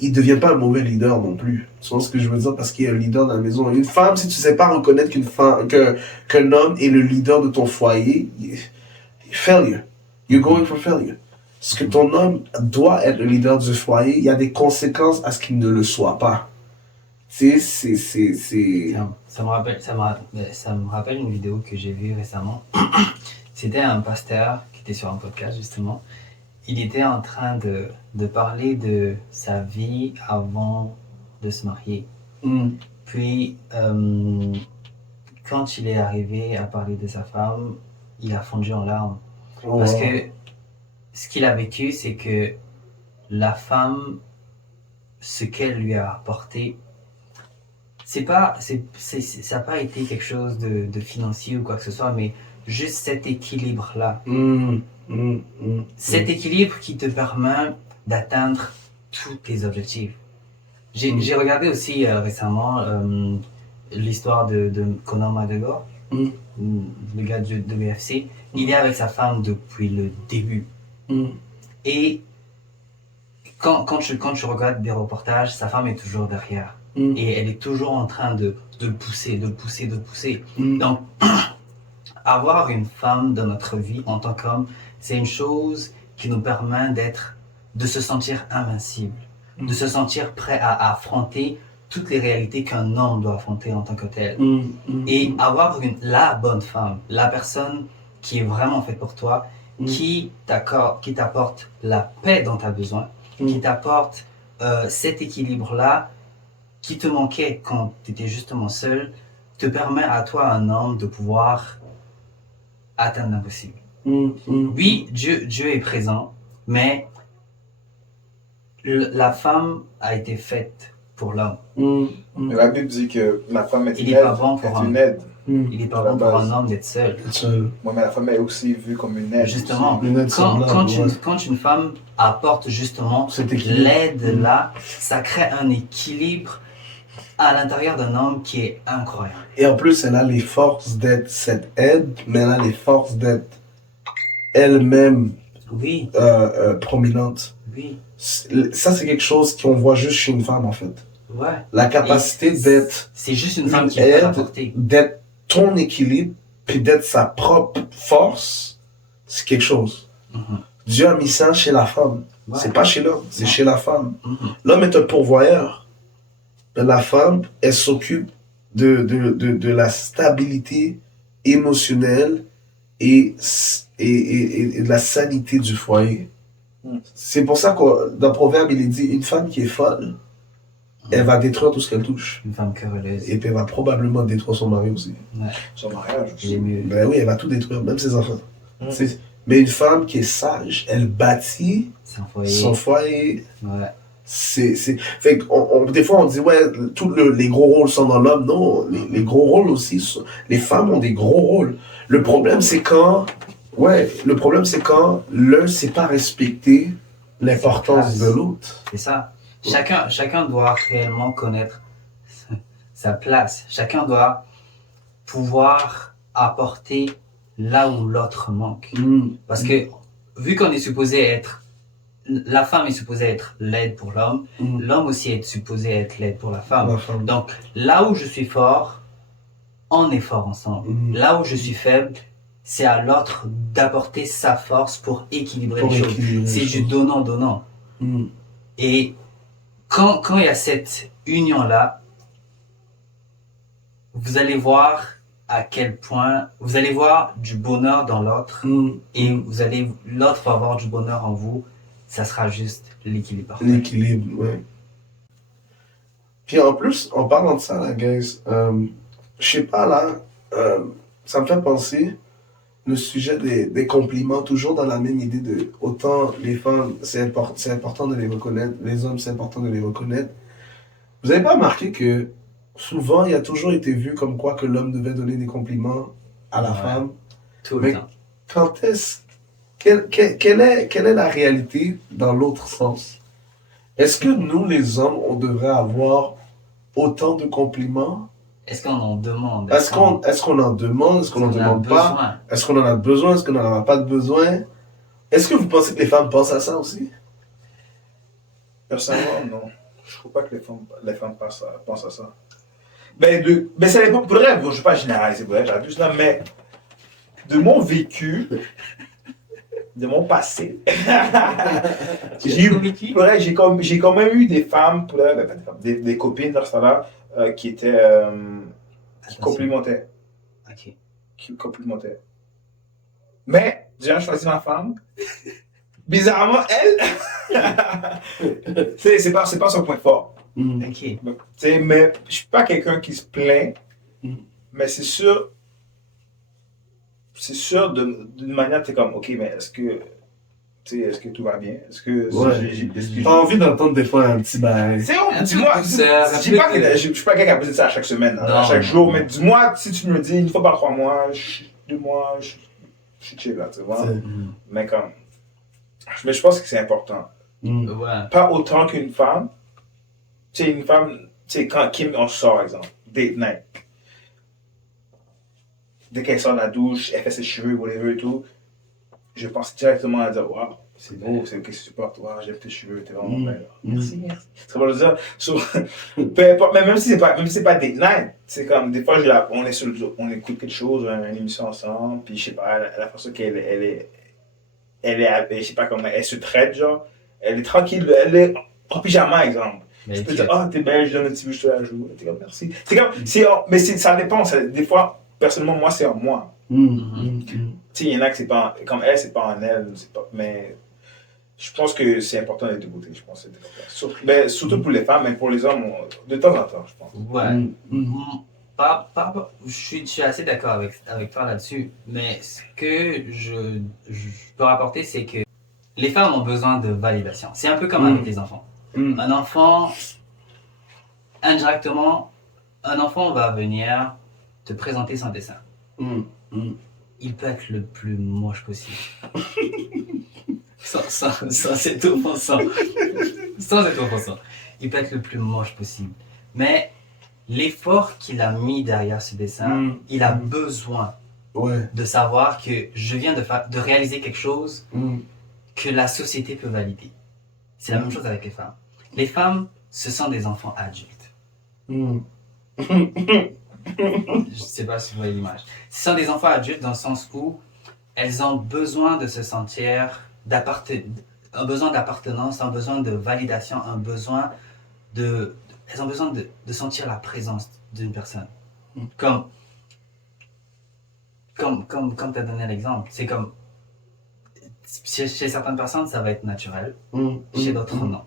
il devient pas un mauvais leader non plus. Tu vois ce que je veux dire? Parce qu'il y a un leader dans la maison. Une femme, si tu sais pas reconnaître qu'un homme est le leader de ton foyer, failure. You're going for failure. Parce que ton homme doit être le leader du foyer, il y a des conséquences à ce qu'il ne le soit pas. Tu sais, c'est... Ça me rappelle une vidéo que j'ai vue récemment. C'était un pasteur qui était sur un podcast, justement. Il était en train de parler de sa vie avant de se marier. Puis, quand il est arrivé à parler de sa femme, il a fondu en larmes. Parce que ce qu'il a vécu, c'est que la femme, ce qu'elle lui a apporté, ça n'a pas été quelque chose de financier ou quoi que ce soit, mais juste cet équilibre-là. Cet équilibre qui te permet d'atteindre tous tes objectifs. J'ai regardé aussi récemment l'histoire de Conor McGregor, le gars de UFC. Il est avec sa femme depuis le début. Et quand tu regardes des reportages, sa femme est toujours derrière. Et elle est toujours en train de le pousser. Donc, avoir une femme dans notre vie en tant qu'homme, c'est une chose qui nous permet de se sentir invincible, de se sentir prêt à affronter toutes les réalités qu'un homme doit affronter en tant que tel. Et avoir la bonne femme, la personne qui est vraiment faite pour toi, qui t'apporte la paix dont tu as besoin, qui t'apporte cet équilibre-là qui te manquait quand tu étais justement seul, te permet à toi, un homme, de pouvoir atteindre l'impossible. Oui, Dieu est présent, mais la femme a été faite pour l'homme. Mais la Bible dit que la femme est Il une est aide. pas bon pour une aide. Il n'est pas À la bon pour base. un homme d'être seul. Moi, mais la femme est aussi vue comme une aide. Justement, Une aide semblable, ouais. quand une femme apporte justement Cet équilibre. l'aide là, ça crée un équilibre à l'intérieur d'un homme qui est incroyable. Et en plus, elle a les forces d'être cette aide, mais elle a les forces d'être elle-même Oui, prominente. oui, Ça, c'est quelque chose qu'on voit juste chez une femme, en fait. ouais. La capacité d'être C'est juste une femme une qui peut aide, l'apporter. d'être ton équilibre, puis d'être sa propre force, c'est quelque chose. Dieu a mis ça chez la femme. Ouais. C'est pas chez l'homme, c'est Non. chez la femme. L'homme est un pourvoyeur. Mais la femme, elle s'occupe de la stabilité émotionnelle et de la sanité du foyer. C'est pour ça que dans Proverbe, il est dit, une femme qui est folle, elle va détruire tout ce qu'elle touche. Une femme querelleuse. Et puis elle va probablement détruire son mari aussi. Son mariage Il aussi. est mieux. Ben oui, elle va tout détruire, même ses enfants. Mais une femme qui est sage, elle bâtit C'est un foyer. son foyer. Ouais. Fait des fois on dit ouais, les gros rôles sont dans l'homme. Non, les gros rôles aussi, les femmes ont des gros rôles. Le problème c'est quand l'un sait pas respecter l'importance de l'autre. C'est ça. Chacun doit réellement connaître sa place. Chacun doit pouvoir apporter là où l'autre manque. Parce que vu qu'on est supposé être, la femme est supposée être l'aide pour l'homme, l'homme aussi est supposé être l'aide pour la femme. Donc là où je suis fort, on est fort ensemble. Là où je suis faible, c'est à l'autre d'apporter sa force pour équilibrer les choses. C'est du donnant-donnant. Et quand il y a cette union-là, vous allez voir à quel point, vous allez voir du bonheur dans l'autre et l'autre va avoir du bonheur en vous. Ça sera juste l'équilibre parfait. L'équilibre, ouais. Puis en plus, en parlant de ça, là, guys, je sais pas, là, ça me fait penser le sujet des compliments, toujours dans la même idée de autant les femmes, c'est important de les reconnaître, les hommes, c'est important de les reconnaître. Vous avez pas remarqué que souvent, il a toujours été vu comme quoi que l'homme devait donner des compliments à la femme? Tout le temps. Quand est-ce quelle est la réalité dans l'autre sens? Est-ce que nous, les hommes, on devrait avoir autant de compliments? Est-ce qu'on en demande? Est-ce qu'on en demande? Est-ce qu'on n'en demande pas? Est-ce qu'on en a besoin? Est-ce qu'on n'en a pas de besoin? Est-ce que vous pensez que les femmes pensent à ça aussi? Personnellement, non. Je ne trouve pas que les femmes pensent à ça. Mais ça dépend. Pour vrai, je ne vais pas généraliser, j'abuse là, mais de mon vécu, de mon passé, j'ai quand même eu des femmes, des copines dans ce temps-là, qui étaient qui complimentaient. Ok. Qui complimentaient. Mais, j'ai choisi ma femme. Bizarrement, elle, c'est pas son point fort. Ok. Mais je suis pas quelqu'un qui se plaint, mais c'est sûr d'une manière, t'es comme, ok, mais est-ce que Tu sais, est-ce que tout va bien? Est-ce que... Ouais. est-ce que T'as envie d'entendre des fois un petit bail. c'est Un dis-moi, peu douceur, un je peu ne suis pas quelqu'un qui a besoin de ça à chaque semaine, hein, à Non, chaque non, jour, non. mais dis-moi, si tu me le dis, une fois par 3 mois, 2 mois, je suis chill là, tu vois. C'est- Mais comme... Mais je pense que c'est important. Ouais. Pas autant qu'une femme. Tu sais, une femme, tu sais, quand Kim, on sort, exemple, date night. Dès qu'elle sort de la douche, elle fait ses cheveux, whatever et tout, je pense directement à dire, waouh, c'est beau, c'est qu'est-ce que tu portes, waouh, j'aime tes cheveux, t'es vraiment belle. Merci, merci. C'est pas le dire. Peu importe, mais même si c'est pas date night, c'est comme, des fois, on écoute quelque chose, une émission ensemble, puis je sais pas, la façon qu'elle je sais pas comment, elle se traite, genre, elle est tranquille, elle est en pyjama, exemple. Mais Je peux tu- dire, ah, t'es belle, je donne un petit bouche de la joue. T'es comme, merci. C'est comme, ça dépend. Des fois, personnellement, moi, c'est en moi. Tu sais, il y en a que c'est pas, comme elle, c'est pas en elle. Mais je pense que c'est important des deux côtés. Je pense que c'est important. Surtout pour les femmes, mais pour les hommes, de temps en temps, je pense. Ouais. Je suis assez d'accord avec toi là-dessus, mais ce que je peux rapporter, c'est que les femmes ont besoin de validation. C'est un peu comme avec les enfants. Un enfant, indirectement, un enfant va venir te présenter son dessin. Il peut être le plus moche possible. sans être offensant. Sans être offensant. Il peut être le plus moche possible. Mais l'effort qu'il a mis derrière ce dessin, il a besoin Ouais. de savoir que je viens de réaliser quelque chose que la société peut valider. C'est la même chose avec les femmes. Les femmes, ce sont des enfants adultes. Je sais pas si vous voyez l'image. Ce sont des enfants adultes dans le sens où elles ont besoin de se sentir un besoin d'appartenance, un besoin de validation, elles ont besoin de sentir la présence d'une personne. Comme tu as donné l'exemple, c'est comme chez certaines personnes ça va être naturel, chez d'autres non.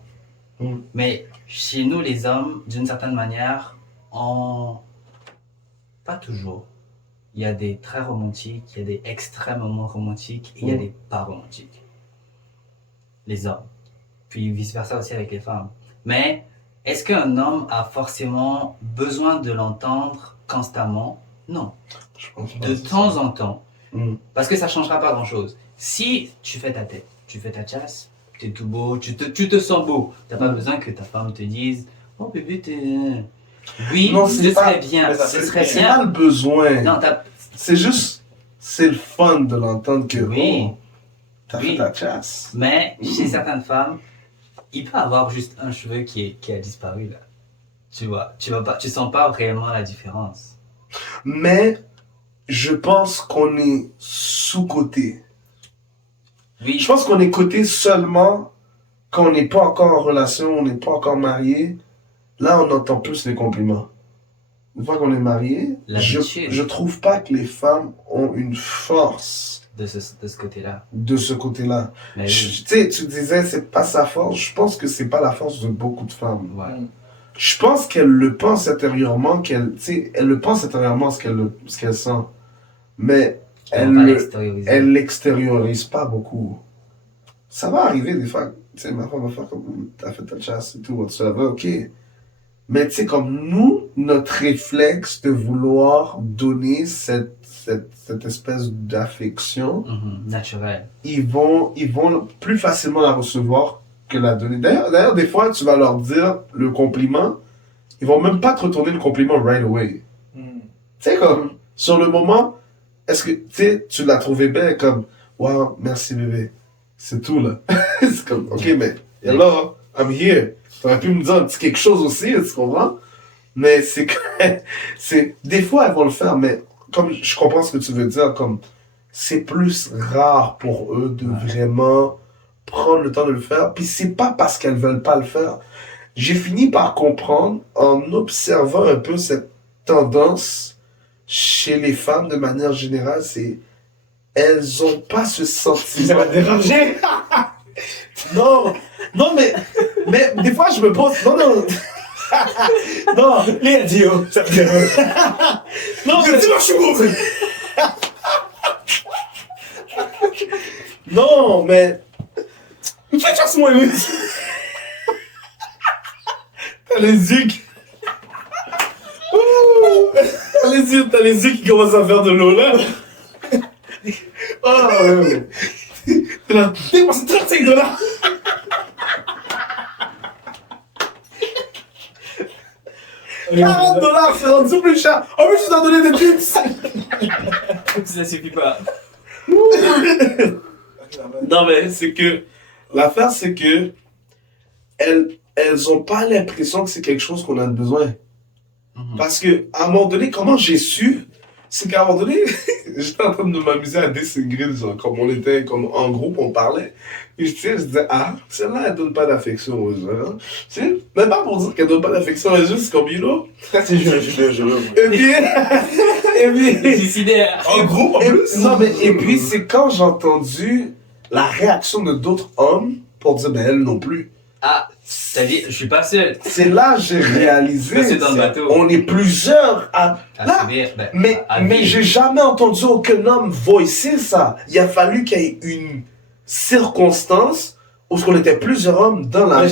Mais chez nous les hommes, d'une certaine manière, pas toujours. Il y a des très romantiques, il y a des extrêmement romantiques et il y a des pas romantiques. Les hommes. Puis vice versa aussi avec les femmes. Mais est-ce qu'un homme a forcément besoin de l'entendre constamment? Non. De temps en temps. Parce que ça ne changera pas grand-chose. Si tu fais ta tête, tu fais ta chasse, tu es tout beau, tu te sens beau, tu n'as pas besoin que ta femme te dise « Oh bébé, t'es... » Oui, Non, ce c'est pas- serait bien, ce serait C'est bien. pas le besoin. Non, C'est juste, c'est le fun de l'entendre que Oui. oh, t'as Oui. fait ta chasse. Mais chez certaines femmes, il peut avoir juste un cheveu qui a disparu là. Tu vois, tu sens pas réellement la différence. Mais je pense qu'on est sous-coté. Oui, Je pense qu'on est coté seulement quand on n'est pas encore en relation, on n'est pas encore marié. Là, on entend plus les compliments. Une fois qu'on est marié, L'habitude. je trouve pas que les femmes ont une force de ce côté-là. de ce côté-là. Mais Tu oui, sais, tu disais, c'est pas sa force. Je pense que c'est pas la force de beaucoup de femmes. ouais. Je pense qu'elle le pense intérieurement, elle le pense intérieurement ce qu'elle sent. Mais Elle va pas l'extérioriser. elle l'extériorise pas beaucoup. Ça va arriver des fois, tu sais, ma femme va faire comme, t'as fait ta chasse et tout, whatsoever, ok. Mais tu sais, comme nous, notre réflexe de vouloir donner cette espèce d'affection, Naturel. ils vont plus facilement la recevoir que la donner. D'ailleurs, des fois, tu vas leur dire le compliment, ils vont même pas te retourner le compliment right away. Tu sais, comme, sur le moment, est-ce que, tu sais, tu l'as trouvé belle, comme, wow, merci bébé. C'est tout, là. C'est comme, ok, mais, hello, I'm here. T'aurais pu me dire un petit quelque chose aussi, tu comprends? Mais c'est que, des fois, elles vont le faire, mais, comme je comprends ce que tu veux dire, comme, c'est plus rare pour eux de vraiment prendre le temps de le faire. Puis c'est pas parce qu'elles veulent pas le faire. J'ai fini par comprendre en observant un peu cette tendance chez les femmes de manière générale, c'est elles ont pas ce sentiment. Ça va te déranger. Non, non, mais des fois je me pose. Non, non. Non, Les adios, ça te dérange. non, mais... Non, mais Chasse-moi, oui. T'as les yeux qui... T'as les yeux qui commencent à faire de l'eau, là. Oh, ouais. T'es là, dépense 35$. $40, c'est rendu plus cher. En plus, tu t'as donné des tips. Ça suffit pas. Non, mais c'est que l'affaire, c'est que elles ont pas l'impression que c'est quelque chose qu'on a besoin. Parce que à un moment donné, comment j'ai su, c'est qu'à un moment donné, j'étais en train de m'amuser à désigrer, genre, comme on était, comme en groupe, on parlait. Et je disais, ah, celle-là, elle donne pas d'affection aux gens. Hein? Tu sais, même pas pour dire qu'elle donne pas d'affection aux gens, c'est comme, you know. C'est jureux. Et puis, Suicidaire. En groupe, en plus. non, mais, et puis, c'est quand j'ai entendu la réaction de d'autres hommes pour dire, ben, elle non plus. Ah, c'est-à-dire, je suis pas seul. C'est là que j'ai réalisé. C'est dans le bateau. On est plusieurs à. À Là, subir, ben, à mais vivre. j'ai jamais entendu aucun homme voicer ça. Il a fallu qu'il y ait une circonstance où on était plusieurs hommes dans la.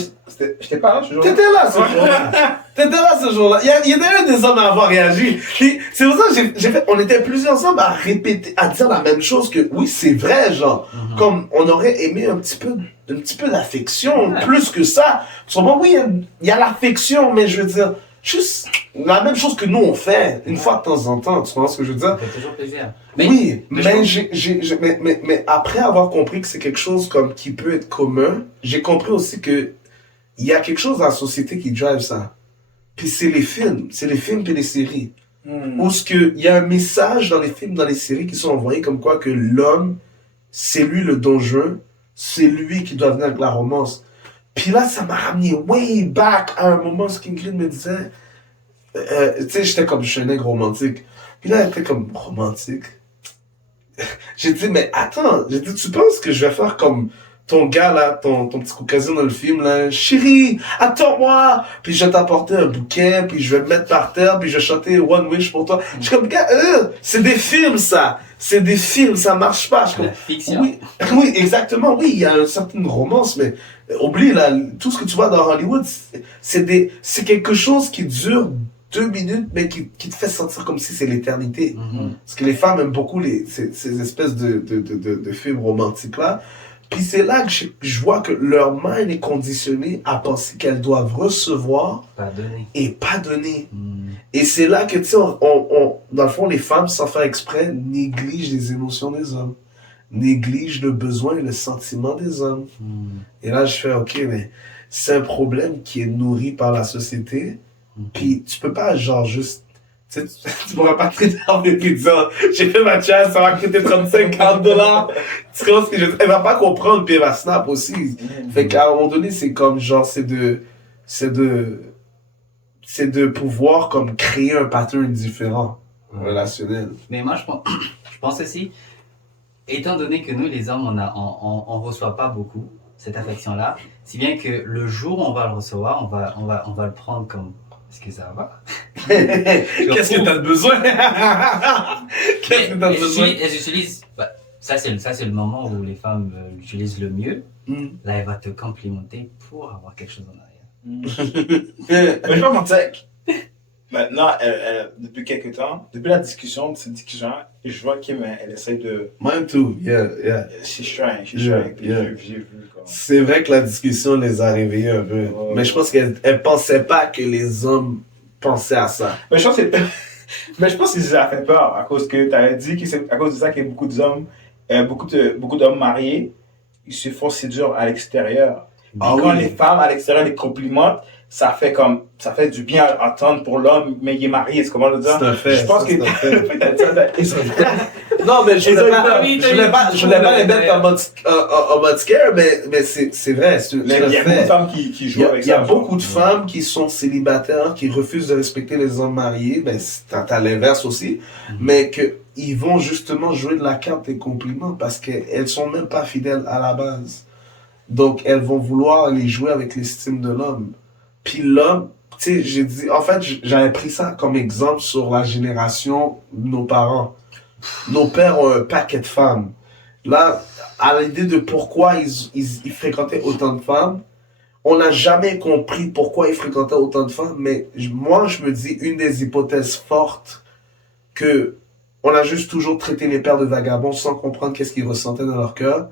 J'étais pas là ce jour-là. T'étais là ce jour-là. T'étais là ce jour-là. Il y a d'ailleurs des hommes à avoir réagi. Puis, c'est pour ça que j'ai fait. On était plusieurs hommes à répéter, à dire la même chose que oui, c'est vrai, genre. Comme on aurait aimé un petit peu d'affection, Ouais. plus que ça. Sûrement, oui, il y a l'affection, mais je veux dire, juste la même chose que nous on fait, une fois de temps en temps. Tu vois ce que je veux dire? Ça fait toujours plaisir. Oui, mais mais après avoir compris que c'est quelque chose comme qui peut être commun, j'ai compris aussi que il y a quelque chose dans la société qui drive ça. Puis c'est les films et les séries. Où ce que il y a un message dans les films, dans les séries qui sont envoyés comme quoi que l'homme, c'est lui le donjon, c'est lui qui doit venir avec la romance. Puis là, ça m'a ramené way back à un moment où Ingrid me disait, tu sais, j'étais comme, je suis un nègre romantique. Puis là, elle était comme, romantique? J'ai dit, mais attends, j'ai dit, tu penses que je vais faire comme ton gars là, ton petit caucasien dans le film là, chérie, attends-moi, puis je vais t'apporter un bouquet, puis je vais me mettre par terre, puis je vais chanter One Wish pour toi. Je suis comme, gars, c'est des films ça, c'est des films, ça marche pas. Je suis La comme, fiction. oui, oui, exactement, oui, il y a une certaine romance, mais oublie là, tout ce que tu vois dans Hollywood, c'est quelque chose qui dure 2 minutes, mais qui te fait sentir comme si c'est l'éternité. Parce que les femmes aiment beaucoup ces espèces de films romantiques là. Puis c'est là que je vois que leur mind est conditionné à penser qu'elles doivent recevoir Pas donné. et pas donner. Et c'est là que, tu sais, dans le fond, les femmes, sans faire exprès, négligent les émotions des hommes. Négligent le besoin et le sentiment des hommes. Et là, je fais, ok, mais c'est un problème qui est nourri par la société. Puis tu peux pas, genre, juste... Tu pourras pas traiter en disant j'ai fait ma chasse, ça va coûter 35-40$. Tu comprends ce que je veux dire? Elle va pas comprendre, puis elle va snap aussi. Fait qu'à un moment donné, c'est comme genre, c'est de pouvoir comme créer un pattern différent, relationnel. Mais moi, je pense aussi, étant donné que nous, les hommes, on reçoit pas beaucoup cette affection-là, si bien que le jour où on va le recevoir, on va le prendre comme, est-ce que ça va? Qu'est-ce que t'as de besoin? Qu'est-ce que t'as de besoin? Elles utilisent, ça c'est le moment où les femmes l'utilisent le mieux. Là, elle va te complimenter pour avoir quelque chose en arrière. Mais je vais pas mentir. Maintenant, depuis quelques temps, depuis la discussion de cette discussion, je vois qu'elle essaie de. Mine too, yeah. She's trying. Yeah. J'ai vu comment. C'est vrai que la discussion les a réveillés un peu. Mais je pense qu'elle pensait pas que les hommes pensaient à ça. Mais je pense que mais je pense que ça a fait peur à cause que tu avais dit que c'est à cause de ça qu'il y a beaucoup d'hommes, beaucoup d'hommes mariés, ils se font séduire à l'extérieur. Ah Quand oui. les femmes à l'extérieur les complimentent, ça fait du bien à entendre pour l'homme, mais il est marié, c'est comment le dire? C'est un fait. Je pense ça, que c'est un fait. Non, mais je voulais pas les mettre en mode scare, mais c'est vrai. mais il y a beaucoup de femmes qui jouent avec ça. Il y a beaucoup de femmes qui sont célibataires, qui refusent de respecter les hommes mariés. Ben, t'as l'inverse aussi. Mais qu'ils vont justement jouer de la carte des compliments parce qu'elles sont même pas fidèles à la base. Donc, elles vont vouloir les jouer avec l'estime de l'homme. Puis l'homme, tu sais, j'ai dit, en fait, j'avais pris ça comme exemple sur la génération de nos parents. Nos pères ont un paquet de femmes. Là, à l'idée de pourquoi ils fréquentaient autant de femmes, on n'a jamais compris pourquoi ils fréquentaient autant de femmes, mais moi, je me dis, une des hypothèses fortes que on a juste toujours traité les pères de vagabonds sans comprendre qu'est-ce qu'ils ressentaient dans leur cœur.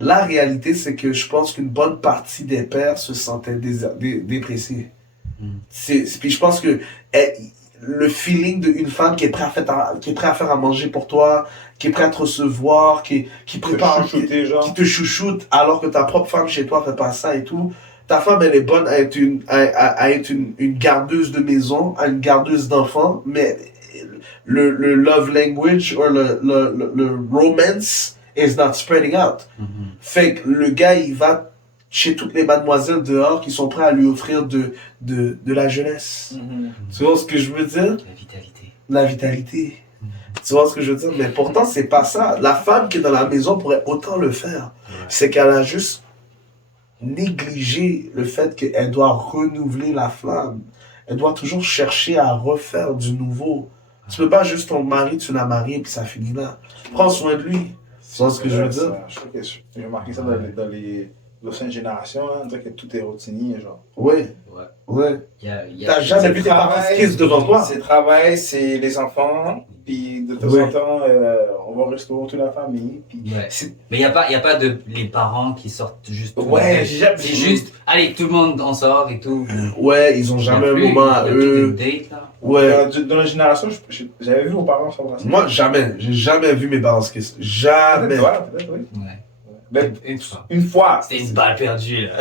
La réalité, c'est que je pense qu'une bonne partie des pères se sentaient dépréciés. Puis je pense que le feeling d'une femme qui est prête à faire à manger pour toi, qui est prête à te recevoir, qui prépare, qui te chouchoute, alors que ta propre femme chez toi fait pas ça et tout. Ta femme, elle est bonne à être une gardeuse de maison, une gardeuse d'enfants, mais le love language ou le romance is not spreading out. Fait que le gars, il va chez toutes les mademoiselles dehors qui sont prêtes à lui offrir de la jeunesse. Tu vois ce que je veux dire? La vitalité. Tu vois ce que je veux dire? Mais pourtant, c'est pas ça. La femme qui est dans la maison pourrait autant le faire. C'est qu'elle a juste négligé le fait qu'elle doit renouveler la flamme. Elle doit toujours chercher à refaire du nouveau. Tu peux pas juste ton mari, tu l'as marié puis ça finit là. Prends soin de lui. Tu vois ce que je veux dire? J'ai remarqué ça dans les l'ancienne génération, on dirait que tout est routinier, genre. Ouais. T'as jamais vu tes parents se devant toi? C'est le travail, c'est les enfants, puis de temps en temps, on va au restaurant toute la famille. Puis mais il n'y a pas de les parents qui sortent juste. C'est juste, allez, tout le monde en sort et tout. Ouais, ils ont jamais un moment à eux. Date, là. Ouais. Dans la génération, j'avais vu vos parents s'embrasser. Moi, jamais. J'ai jamais vu mes parents se kisser. Jamais. Peut-être, oui. Ouais. Une fois. C'était une balle perdue, là.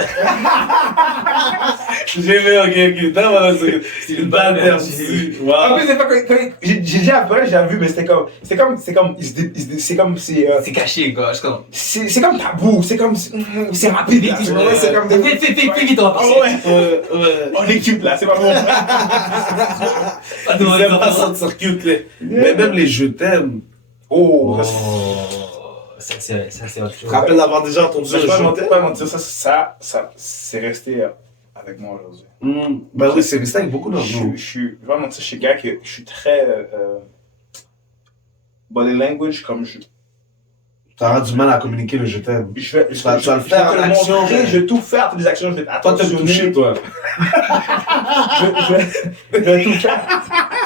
J'ai vu, ok. C'est une balle perdue. Wow. En plus, c'est pas j'ai déjà après, j'ai vu, mais c'est C'est caché, quoi. C'est comme tabou, c'est rapide, là. C'est comme Fais vite, on va passer. On équipe, là, c'est pas bon. Ils aiment pas sortir cute, là. Mais même les je t'aime. Ça, c'est autre chose. Je me rappelle d'avoir déjà entendu Je vais pas mentir, ça, c'est resté avec moi aujourd'hui. Ben oui, c'est resté avec beaucoup d'entre nous. Je suis vraiment, je suis quelqu'un que je suis très body language, comme je. T'auras du mal à communiquer le je t'aime. Tu vas le faire en action. Je vais tout faire, toutes les actions, je vais Toi, tu vas me toucher, toi. je vais tout faire.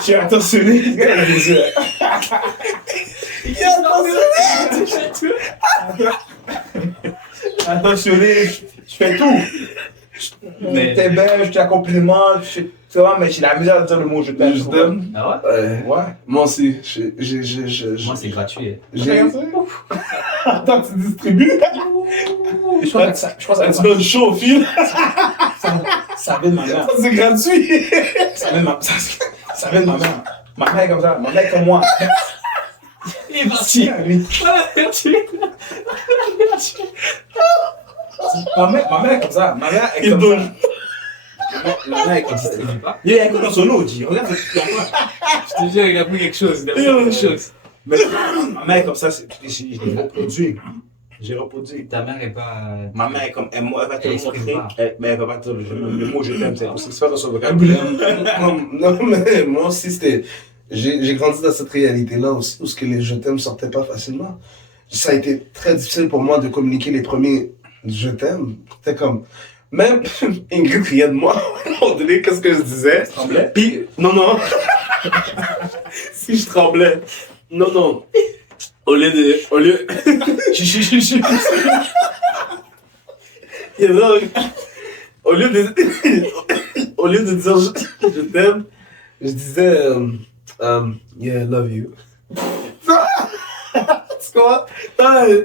Je vais attentionner. Attentionné, je fais tout. T'es belle, je te complimente, tu vois, mais j'ai la misère de dire le mot je t'aime. Je t'aime. Ah ouais? Ouais. Moi aussi. Moi, c'est gratuit. Attends, tu distribues? Je pense que tu donnes chaud au fil. ça vient de ma mère. C'est gratuit. Ça vient de ma mère. Ma mère est comme ça, ma mère est comme moi. Il est parti. Ma mère est comme ça. Ma mère est comme ça. Ma mère est comme ça. Il y a un coup dans son eau, dit. Regarde, il y a quoi? Je te jure, il a pris quelque chose. Mais ma mère est comme ça, je l'ai reproduit. J'ai reproduit. Ta mère est pas. Ma mère est comme. Elle va te Elle montrer. exprime pas. Mais elle va pas te le mot je t'aime, c'est pas dans son vocabulaire. Non, mais moi aussi, c'était. J'ai grandi dans cette réalité-là où ce que les je t'aime sortaient pas facilement. Ça a été très difficile pour moi de communiquer les premiers je t'aime. C'était comme. Même Ingrid riait de moi. À un moment donné, qu'est-ce que je disais? Tu tremblais? Puis, non. Si je tremblais. Non. Au lieu. Et donc, au lieu de dire je t'aime, je disais yeah, I love you. Tu comprends?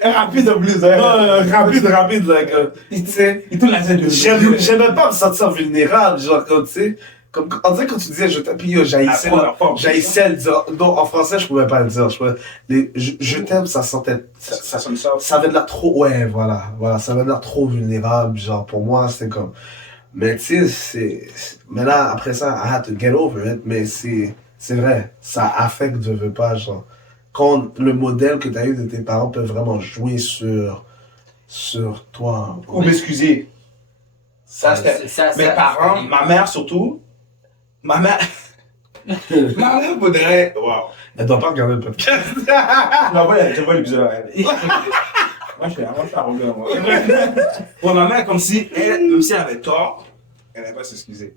Rapide en plus, Rapide, like, tu sais, il tourne la tête de j'aimais pas me sentir vulnérable, genre, comme, tu sais, comme, on dirait quand tu disais je t'aime, puis yo, j'haïssais le dire, non, en français, je pouvais pas le dire, je t'aime, ça sentait, ça avait de l'air trop, ouais, voilà, ça avait de l'air trop vulnérable, genre, pour moi, c'était comme, mais tu sais, mais là, après ça, I had to get over it, mais c'est vrai, ça affecte, je veux pas, genre, quand le modèle que tu as eu de tes parents peut vraiment jouer sur toi. Ou m'excuser. Ça, c'était mes parents, ma mère surtout. Ma mère, Ma mère voudrait. Waouh. Elle doit pas regarder le podcast. Non, ouais, je vois l'épisode. Moi, je suis arrogant, moi. Pour ma mère, comme si, elle, même si elle avait tort, elle n'allait pas s'excuser.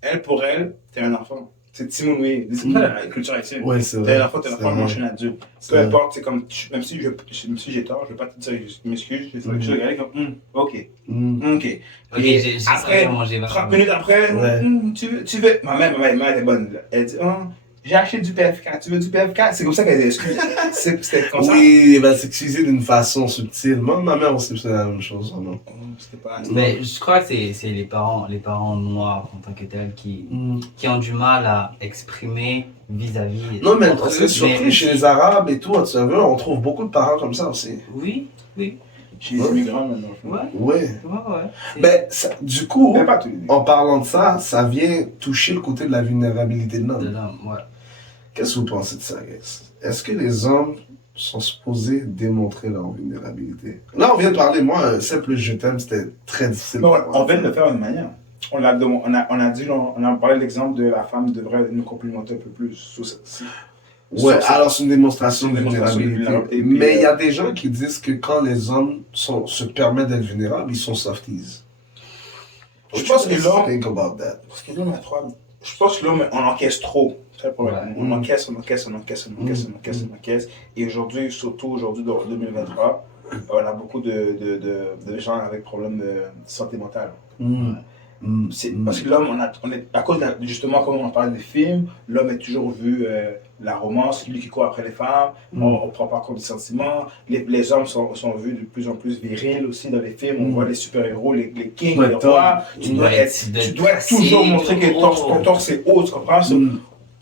Elle, pour elle, t'es un enfant. C'est Timounoué. C'est ça la culture haïtienne. Ouais, c'est T'es vrai. un enfant, moi, je suis un adulte. Peu importe, c'est comme, même si j'ai tort, je vais pas te dire que je m'excuse. Je vais te regarder comme, ok. Ok. Ok, j'ai Après, à manger. 30 minutes après, Ouais. tu veux. Ma mère était bonne. Là. Elle dit, j'ai acheté du PFK, tu veux du PFK? C'est comme ça qu'elle s'excuse. C'était comme ça. Oui, elle va s'excuser d'une façon subtile. Moi, ma mère aussi faisait la même chose. Non? C'était pas. Mais je crois que c'est les parents noirs en tant que tels qui ont du mal à exprimer vis-à-vis. Non, mais entre eux. c'est surtout chez les Arabes et tout, tu sais, on trouve beaucoup de parents comme ça aussi. Oui, oui. Chez les immigrants maintenant. Ouais, Ouais. ouais. Ben, du coup, Mais pas tous les deux. en parlant de ça, ça vient toucher le côté de la vulnérabilité de De l'homme. l'homme, ouais. Qu'est-ce que vous pensez de ça, guys? Est-ce que les hommes sont supposés démontrer leur vulnérabilité? Là, on vient de parler, moi, un simple je t'aime, c'était très difficile. Non, on vient de le faire d'une manière. On a parlé de l'exemple de la femme devrait nous complimenter un peu plus. Ouais, alors c'est une démonstration de C'est une démonstration de vulnérabilité. vulnérabilité. Mais il y a des gens qui disent que quand les hommes se permettent d'être vulnérables, ils sont softies. Je pense que l'homme. Think about that. Parce que l'homme a trop. Je pense que l'homme, on encaisse trop. C'est le problème. Ouais. On encaisse. Et aujourd'hui, surtout aujourd'hui, dans 2023, on a beaucoup de gens avec problèmes de santé mentale. Parce que l'homme, on est, à cause justement, comme on parle des films, l'homme est toujours vu la romance, lui qui court après les femmes, on ne prend pas compte des sentiments. Les hommes sont vus de plus en plus virils aussi dans les films, on voit les super-héros, les kings, Ouais, les rois. Tu dois toujours montrer que ton torse est haut, tu comprends?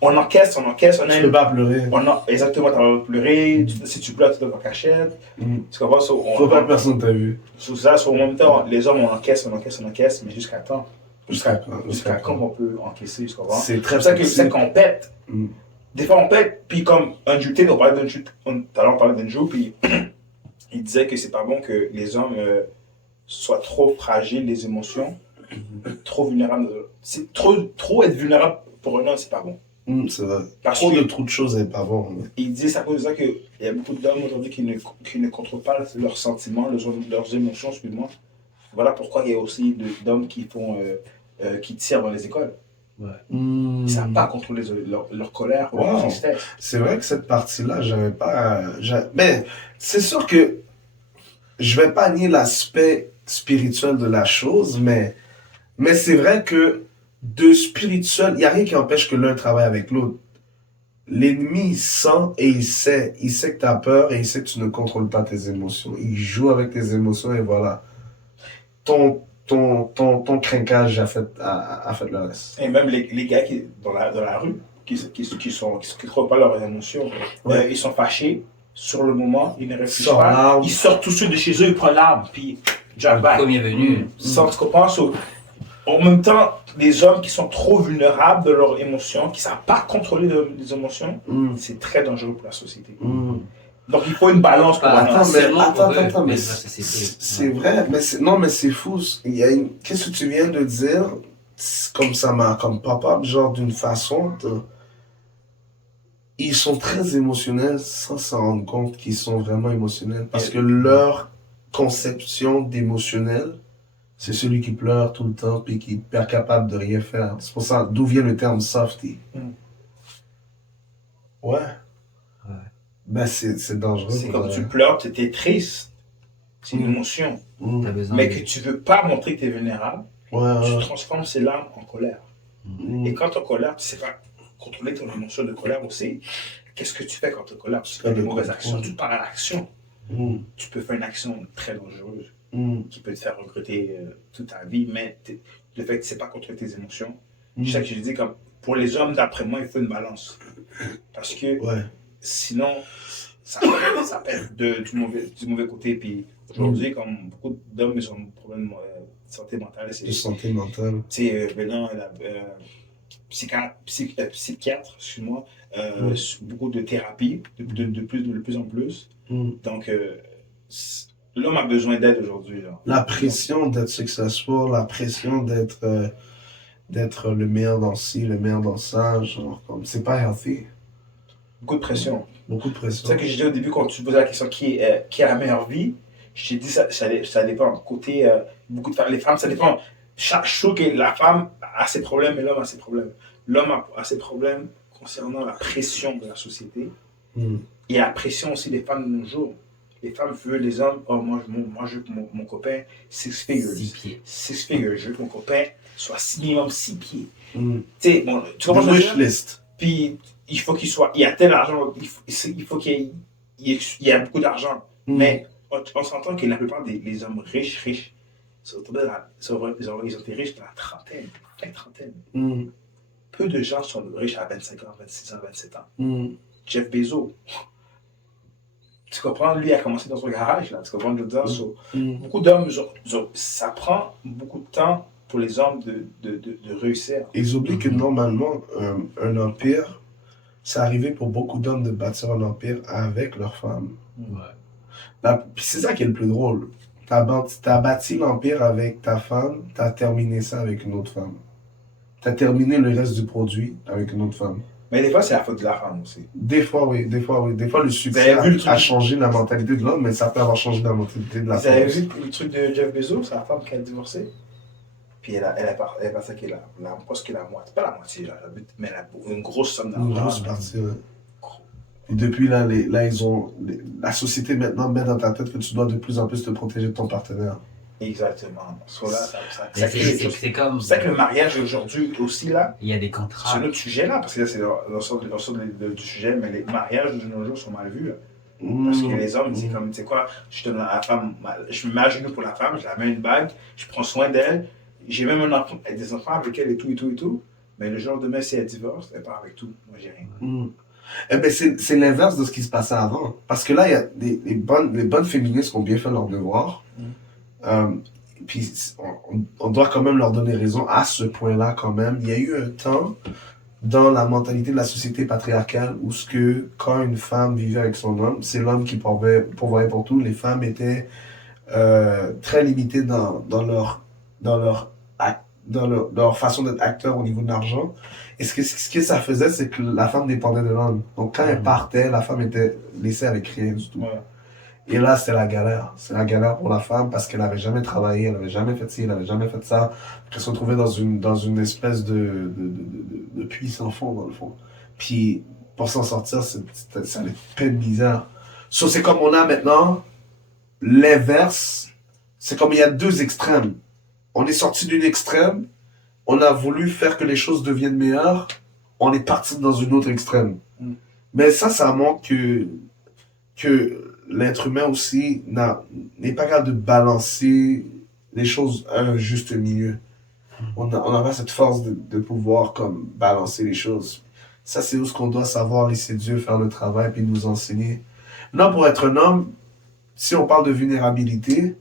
On encaisse, on Tu peux pas pleurer. exactement, tu vas pleurer, si tu pleures, tu dois en cachette. Tu comprends? Faut pas que personne t'a vu. Sous ça, en même temps, les hommes, on encaisse, mais jusqu'à quand? Jusqu'à quand on peut encaisser, tu comprends? C'est très C'est pour ça qu'on pète. Mm. Des fois, on pète, puis comme Andrew Tate, on parlait d'Andrew, tout à l'heure, on parlait d'Andrew, puis il disait que c'est pas bon que les hommes soient trop fragiles, les émotions, trop vulnérables. C'est trop être vulnérable pour un homme, c'est pas bon. C'est vrai. Parce Trop que- de choses n'est pas bon. Mais... Il dit ça à cause de ça qu'il y a beaucoup d'hommes aujourd'hui qui ne contrôlent pas leurs sentiments, leurs émotions, excuse-moi. Voilà pourquoi il y a aussi d'hommes qui tirent dans les écoles. Ils ne savent pas contrôler leur colère, leur Wow. tristesse. C'est vrai que cette partie-là, j'avais pas. Mais c'est sûr que je vais pas nier l'aspect spirituel de la chose, mais c'est vrai que de spirituel, il n'y a rien qui empêche que l'un travaille avec l'autre. L'ennemi, il sent et il sait. Il sait que tu as peur et il sait que tu ne contrôles pas tes émotions. Il joue avec tes émotions et voilà. Ton crinquage a fait le reste. Et même les gars qui, dans la rue, qui ne contrôlent pas leurs émotions, Ouais. ils sont fâchés sur le moment, ils ne réfléchissent Sort pas. l'arme. Ils sortent tout de suite de chez eux, ils prennent l'arme, puis drive back. Premier venu. Sans tu comprends? En même temps, les hommes qui sont trop vulnérables de leurs émotions, qui ne savent pas contrôler les émotions, c'est très dangereux pour la société. Donc il faut une balance pour un homme. Attends, mais c'est c'est vrai, mais c'est fou. Qu'est-ce que tu viens de dire? Comme ça m'a comme papa, genre d'une façon, ils sont très émotionnels sans s'en rendre compte qu'ils sont vraiment émotionnels. Parce que leur conception d'émotionnel, c'est celui qui pleure tout le temps puis qui est pas capable de rien faire. C'est pour ça d'où vient le terme softy. Ouais. Ben c'est dangereux. C'est comme tu pleures, tu es triste. C'est une émotion. T'as besoin Mais de- que tu ne veux pas montrer que tu es vulnérable, tu transformes ces larmes en colère. Et quand tu es en colère, tu ne sais pas contrôler ton émotion de colère aussi. Qu'est-ce que tu fais quand tu es en colère? Tu fais des mauvaises actions, tu pars à l'action. Tu peux faire une action très dangereuse qui peut te faire regretter toute ta vie, mais le fait que tu ne sais pas contrôler tes émotions, c'est ça que je dis, comme pour les hommes, d'après moi, il faut une balance. Parce que sinon, ça peut être du mauvais côté. Puis aujourd'hui, comme beaucoup d'hommes, ils ont des problèmes de santé mentale. De santé mentale. Tu sais, maintenant, psychiatre, excuse-moi, beaucoup de thérapie, de plus en plus. Donc, l'homme a besoin d'aide aujourd'hui. Là. La pression d'être successful, la pression d'être d'être le meilleur dans ci, le meilleur dans ça. Genre, comme, c'est pas healthy. Beaucoup de pression. Beaucoup de C'est pression. ça que j'ai dit au début quand tu posais la question qui a la meilleure vie. Je t'ai dit ça dépend. Côté beaucoup de femmes, les femmes, ça dépend. Je trouve que la femme a ses problèmes et l'homme a ses problèmes. L'homme a ses problèmes concernant la pression de la société Mm. et la pression aussi des femmes de nos jours. Les femmes veulent les hommes. Oh, moi je veux que mon copain 6 figures. 6 pieds. 6 figures. Je veux que mon copain soit minimum 6 pieds. Mm. Tu sais, bon, tu comprends The ce que je veux wish dire? list. Puis il faut qu'il soit. Il y a tel argent. Il faut qu'il y ait beaucoup d'argent. Mm. Mais on s'entend que la plupart des hommes riches, ils ont été riches dans la trentaine, fin trentaine. Mm. Peu de gens sont riches à 25 ans, 26 ans, 27 ans. Mm. Jeff Bezos, tu comprends, lui a commencé dans son garage, là, tu comprends, je veux dire, so, Mm. beaucoup d'hommes, ça prend beaucoup de temps pour les hommes de réussir. Ils oublient que normalement, un empire, c'est arrivé pour beaucoup d'hommes de bâtir un empire avec leurs femmes. Ouais. Puis c'est ça qui est le plus drôle. T'as bâti l'empire avec ta femme, t'as terminé ça avec une autre femme. T'as terminé le reste du produit avec une autre femme. Mais des fois, c'est la faute de la femme aussi. Des fois, oui. Des fois, le succès avez vu le truc? a changé la mentalité de l'homme, mais ça peut avoir changé la mentalité de la Vous femme. avez aussi. vu le truc de Jeff Bezos, c'est la femme qui a divorcé. Puis elle a passé presque la moitié, pas la moitié, là, mais une grosse somme d'argent. Une grosse partie, ouais. Et depuis là, la société maintenant met dans ta tête que tu dois de plus en plus te protéger de ton partenaire. Exactement. So là, ça Mais crée des choses. c'est comme. C'est ça que le mariage aujourd'hui aussi, là, Il y a des c'est contrats. un autre sujet, là, parce que là, c'est dans du sujet, mais les mariages de nos jours sont mal vus. Là. Parce que les hommes, c'est comme, tu sais quoi, je donne à la femme, je me mets à genoux pour la femme, je la mets une bague, je prends soin d'elle, j'ai même des enfants avec elle et tout. Mais le jour de demain, si elle divorce, elle part avec tout. Moi, j'ai rien. Mm. Eh ben c'est l'inverse de ce qui se passait avant. Parce que là, il y a les bonnes féministes qui ont bien fait leur devoir. Puis on doit quand même leur donner raison à ce point-là quand même. Il y a eu un temps dans la mentalité de la société patriarcale où ce que quand une femme vivait avec son homme, c'est l'homme qui pourvoyait pour tout. Les femmes étaient très limitées dans leur façon d'être acteur au niveau de l'argent. Et ce que ça faisait, c'est que la femme dépendait de l'homme. Donc quand elle partait, la femme était laissée avec rien du tout. Ouais. Et là, c'était la galère. C'est la galère pour la femme parce qu'elle n'avait jamais travaillé, elle n'avait jamais fait ci, elle n'avait jamais fait ça. Elle se retrouvait dans une espèce de puits sans fond, dans le fond. Puis, pour s'en sortir, ça allait peine misère. So, c'est comme on a maintenant l'inverse. C'est comme il y a deux extrêmes. On est sorti d'une extrême, on a voulu faire que les choses deviennent meilleures, on est parti dans une autre extrême. Mais ça montre que l'être humain aussi n'est pas capable de balancer les choses à un juste milieu. On n'a pas cette force de pouvoir comme balancer les choses. Ça, c'est où ce qu'on doit savoir laisser Dieu faire le travail puis nous enseigner. Non, pour être un homme, si on parle de vulnérabilité,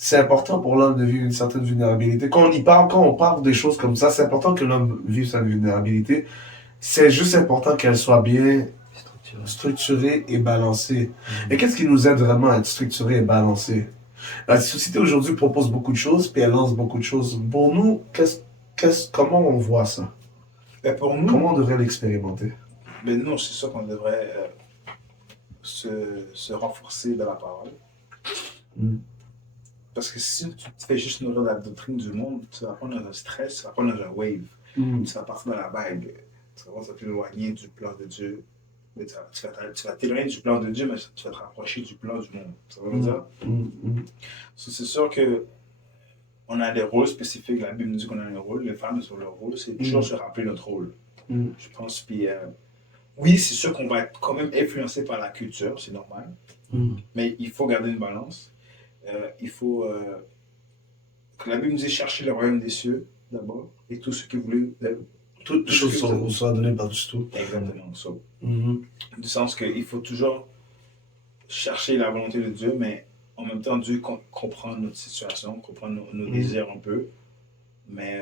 c'est important pour l'homme de vivre une certaine vulnérabilité. Quand on parle des choses comme ça, c'est important que l'homme vive sa vulnérabilité. C'est juste important qu'elle soit bien structurée et balancée. Et qu'est-ce qui nous aide vraiment à être structuré et balancé? La société aujourd'hui propose beaucoup de choses, puis elle lance beaucoup de choses. Pour nous, comment on voit ça? Ben pour nous, Comment on devrait l'expérimenter? ben nous, c'est ça qu'on devrait se renforcer dans la parole. Parce que si tu te fais juste nourrir la doctrine du monde, tu vas prendre dans un stress, tu vas prendre dans un wave. Tu vas partir dans la vague. Tu vas t'éloigner du plan de Dieu. Mais tu vas t'éloigner du plan de Dieu, mais tu vas te rapprocher du plan du monde. Ça va me dire? C'est sûr que on a des rôles spécifiques. La Bible nous dit qu'on a un rôle. Les femmes ont leur rôle. C'est toujours se rappeler notre rôle. Je pense. Puis, oui, c'est sûr qu'on va être quand même influencé par la culture. C'est normal. Mais il faut garder une balance. Il faut que la Bible nous dit chercher le royaume des cieux d'abord. Et tout ce que vous voulez. Toutes les choses sont données par-dessus tout. Exactement. So, du sens qu'il faut toujours chercher la volonté de Dieu, mais en même temps, Dieu comprend notre situation, comprend nos désirs un peu. Mais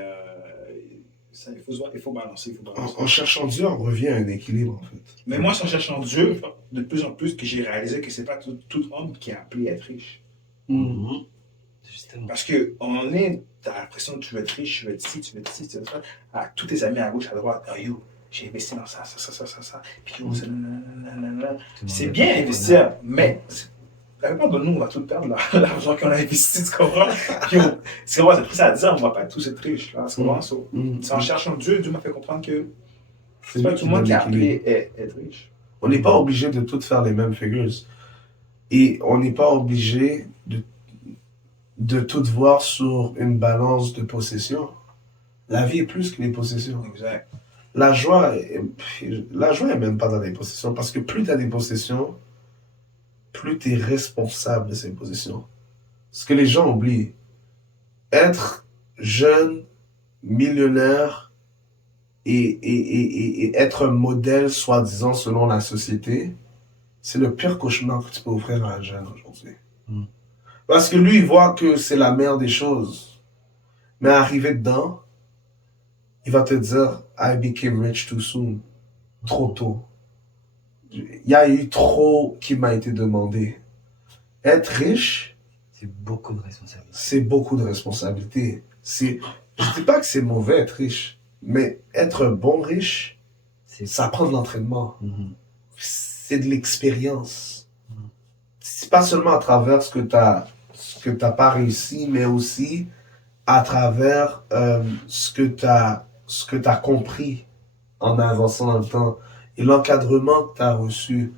ça, il faut balancer. En cherchant Dieu, on revient à un équilibre, en fait. Mais moi, en cherchant Dieu, de plus en plus, que j'ai réalisé que c'est pas tout homme qui est appelé à être riche. Justement. Parce qu'on est t'as l'impression que tu veux être riche, tu veux être ci, tu veux être ci, tu veux être ça. Ah, tous tes amis à gauche, à droite, oh yo, j'ai investi dans ça. Puis yo, nanana. C'est bien investir, mais la plupart de nous, on va tout perdre l'argent qu'on a investi, tu comprends? Puis c'est pour ça à dire, on va pas tous être riches, là, tu comprends? C'est en cherchant Dieu m'a fait comprendre que c'est pas tout le monde qui est appelé à être riche. On n'est pas obligé de tout faire les mêmes figures. Et on n'est pas obligé de tout voir sur une balance de possession. La vie est plus que les possessions. Exact. La joie est même pas dans les possessions, parce que plus tu as des possessions, plus tu es responsable de ces possessions. Ce que les gens oublient, être jeune, millionnaire et être un modèle soi-disant selon la société, c'est le pire cauchemar que tu peux offrir à un jeune aujourd'hui. Parce que lui, il voit que c'est la meilleure des choses. Mais arrivé dedans, il va te dire « I became rich too soon ». Trop tôt. Il y a eu trop qui m'a été demandé. Être riche, c'est beaucoup de responsabilités. C'est beaucoup de responsabilités. Je ne dis pas que c'est mauvais être riche, mais être un bon riche, ça prend de l'entraînement. C'est de l'expérience. C'est pas seulement à travers ce que t'as pas réussi, mais aussi à travers ce que t'as compris en avançant dans le temps et l'encadrement que t'as reçu.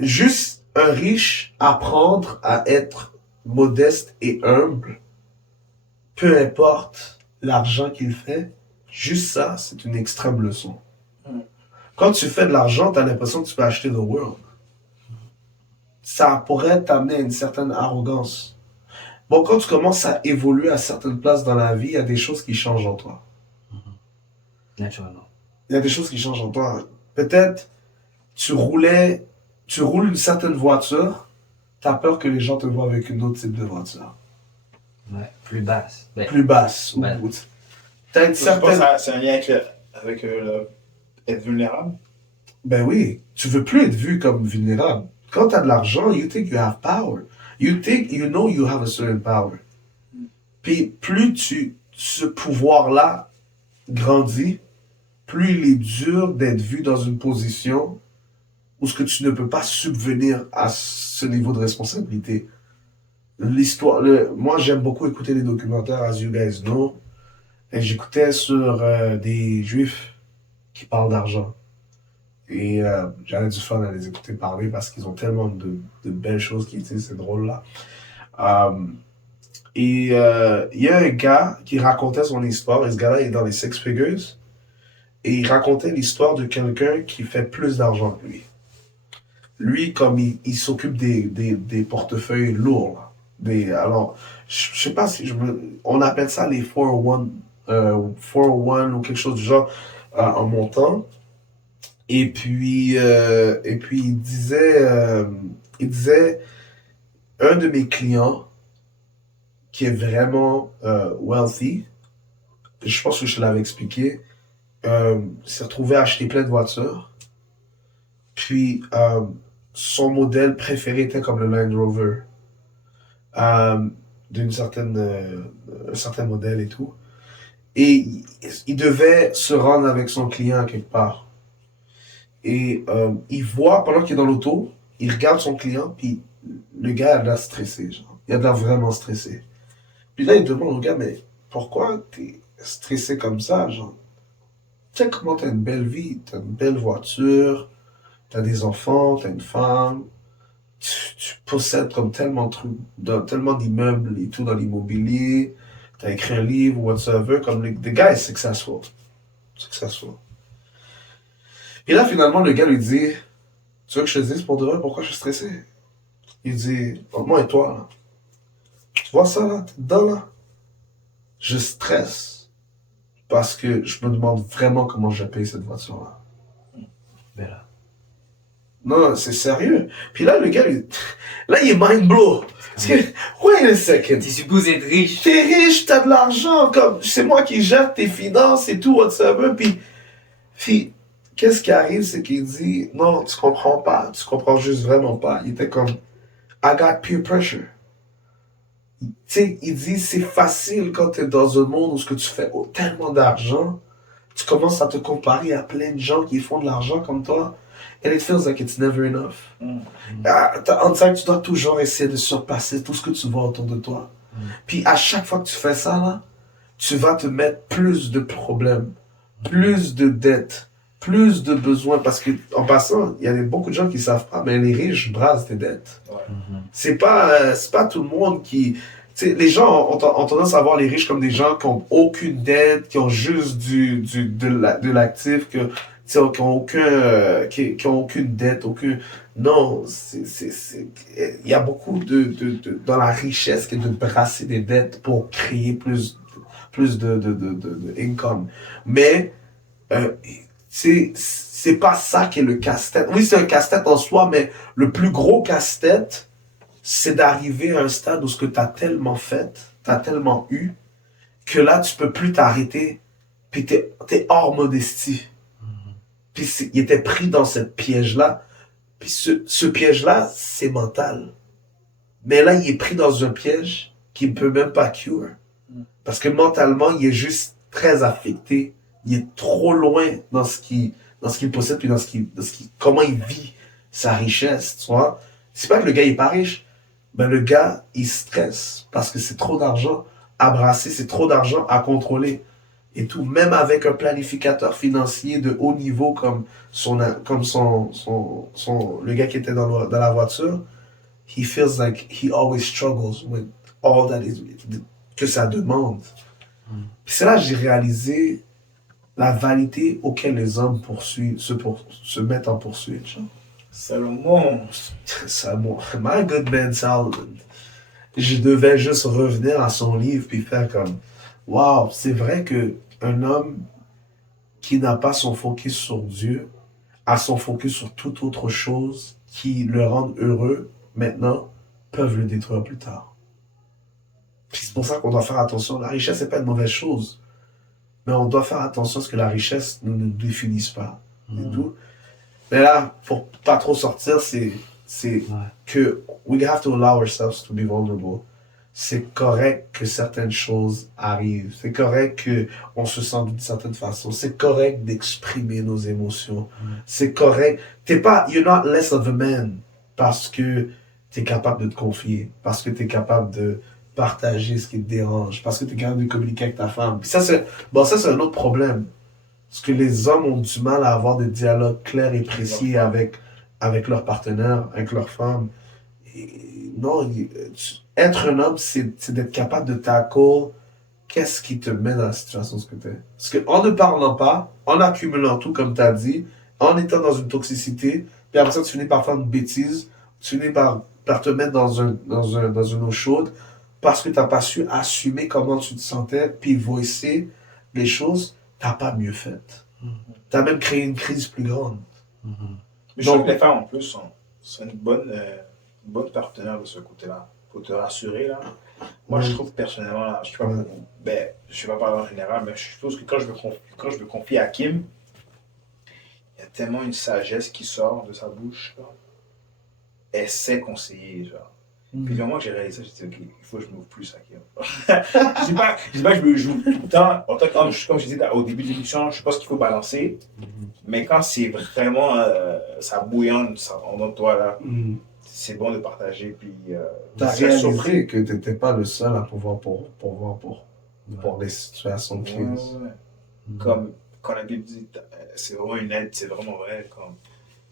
Juste un riche apprendre à être modeste et humble, peu importe l'argent qu'il fait, juste ça, c'est une extrême leçon. Quand tu fais de l'argent, t'as l'impression que tu peux acheter the world. Ça pourrait t'amener à une certaine arrogance. Bon, quand tu commences à évoluer à certaines places dans la vie, il y a des choses qui changent en toi. Naturellement. Il y a des choses qui changent en toi. Peut-être, tu roules une certaine voiture, t'as peur que les gens te voient avec une autre type de voiture. Ouais, plus basse. Plus basse. Ouais. T'as une certaine... Je pense que c'est un lien avec être vulnérable. Ben oui, tu veux plus être vu comme vulnérable. Quand tu as de l'argent, you think you have power. You think you know you have a certain power. Puis plus ce pouvoir-là grandit, plus il est dur d'être vu dans une position où ce que tu ne peux pas subvenir à ce niveau de responsabilité. Moi, j'aime beaucoup écouter les documentaires, as you guys know. Et j'écoutais sur des juifs qui parlent d'argent. Et j'avais du fun à les écouter parler parce qu'ils ont tellement de belles choses qui disent, c'est drôle là. Il y a un gars qui racontait son histoire, et ce gars-là est dans les six figures, et il racontait l'histoire de quelqu'un qui fait plus d'argent que lui. Lui, comme il s'occupe des portefeuilles lourds. Alors, je sais pas si on appelle ça les 401, 401 ou quelque chose du genre en montant. Et puis il disait, un de mes clients qui est vraiment wealthy, je pense que je l'avais expliqué, s'est retrouvé à acheter plein de voitures. Puis son modèle préféré était comme le Land Rover, d'un certain modèle et tout. Et il devait se rendre avec son client quelque part. Et il voit, pendant qu'il est dans l'auto, il regarde son client, puis le gars a l'air stressé, genre. Il a l'air vraiment stressé. Puis là, il demande au gars, mais pourquoi t'es stressé comme ça, genre? Tu sais comment t'as une belle vie, t'as une belle voiture, t'as des enfants, t'as une femme, tu possèdes comme tellement de trucs, tellement d'immeubles et tout dans l'immobilier, t'as écrit un livre, whatsoever, comme the guy is successful. Successful. Et là, finalement, le gars lui dit, tu veux que je te dise pour de vrai pourquoi je suis stressé? Il dit, moi et toi, là, tu vois ça, là, t'es dedans, là? Je stresse parce que je me demande vraiment comment je paye cette voiture-là. Ben là. Non, c'est sérieux. Puis là, le gars, là, il est mind blow. Parce que, wait a second. Tu supposes être riche. T'es riche, t'as de l'argent, comme, c'est moi qui gère tes finances et tout, whatsoever. Puis, qu'est-ce qui arrive, c'est qu'il dit, non, tu comprends pas, tu comprends juste vraiment pas. Il était comme, I got peer pressure. Tu sais, il dit, c'est facile quand t'es dans un monde où ce que tu fais tellement d'argent, tu commences à te comparer à plein de gens qui font de l'argent comme toi, and it feels like it's never enough. On dirait que tu dois toujours essayer de surpasser tout ce que tu vois autour de toi. Puis à chaque fois que tu fais ça, là, tu vas te mettre plus de problèmes, plus de dettes, plus de besoins. Parce que, en passant, il y a beaucoup de gens qui savent pas, mais les riches brassent des dettes. Ouais. C'est pas tout le monde qui... Tu sais, les gens ont tendance à voir les riches comme des gens qui ont aucune dette, qui ont juste de l'actif, qui ont aucune dette, aucun... Non, il y a beaucoup dans la richesse que de brasser des dettes pour créer plus de income. Mais, c'est pas ça qui est le casse-tête. Oui, c'est un casse-tête en soi, mais le plus gros casse-tête, c'est d'arriver à un stade où ce que t'as tellement fait, t'as tellement eu, que là, tu peux plus t'arrêter, puis t'es hors modestie. Puis il était pris dans cette piège-là. Puis ce piège-là, c'est mental. Mais là, il est pris dans un piège qu'il ne peut même pas cure. Parce que mentalement, il est juste très affecté. Il est trop loin dans ce qu'il possède, puis comment il vit sa richesse, tu vois. C'est pas que le gars il est pas riche, mais le gars, il stresse parce que c'est trop d'argent à brasser, c'est trop d'argent à contrôler. Et tout, même avec un planificateur financier de haut niveau comme le gars qui était dans la voiture, he feels like he always struggles with all que ça demande. Puis c'est là que j'ai réalisé la vanité auquel les hommes se mettent en poursuite. Genre. Salomon. My good man Solomon. Je devais juste revenir à son livre puis faire comme wow, c'est vrai que un homme qui n'a pas son focus sur Dieu a son focus sur toute autre chose qui le rend heureux maintenant peuvent le détruire plus tard. Puis c'est pour ça qu'on doit faire attention. La richesse c'est pas une mauvaise chose, mais on doit faire attention à ce que la richesse ne nous définisse pas. Et tout. Mais là, pour pas trop sortir, c'est que we have to allow ourselves to be vulnerable. C'est correct que certaines choses arrivent. C'est correct qu'on se sente d'une certaine façon. C'est correct d'exprimer nos émotions. C'est correct. You're not less of a man parce que t'es capable de te confier, parce que t'es capable de partager ce qui te dérange, parce que t'es capable de communiquer avec ta femme. Puis ça, c'est un autre problème. Parce que les hommes ont du mal à avoir des dialogues clairs et précis avec leur partenaire, avec leur femme. Non, être un homme, c'est d'être capable de tackle qu'est-ce qui te met dans la situation que tu es. Parce qu'en ne parlant pas, en accumulant tout, comme tu as dit, en étant dans une toxicité, puis après ça, tu finis par faire une bêtise, tu finis par te mettre dans une eau chaude, parce que tu n'as pas su assumer comment tu te sentais, puis voicer les choses, tu n'as pas mieux fait. Tu as même créé une crise plus grande. Mais je trouve que les femmes, en plus, sont une bonne partenaire de ce côté-là. Pour te rassurer, là. Moi, je trouve personnellement, là, je ne vais pas parler en général, mais je trouve que quand je me confie à Kim, il y a tellement une sagesse qui sort de sa bouche. Là. Elle sait conseiller, genre. Puis le moment que j'ai réalisé ça, j'ai dit, OK, il faut que je m'ouvre plus à Kim. Je dis pas que je me joue tout le temps. En tant comme je disais au début de l'émission, je pense qu'il faut balancer. Mais quand c'est vraiment ça bouillonne en toi, là, c'est bon de partager. Puis t'as réalisé que tu n'étais pas le seul à pouvoir pour des situations de crise. Comme la Bible dit, c'est vraiment une aide, c'est vraiment vrai. Comme,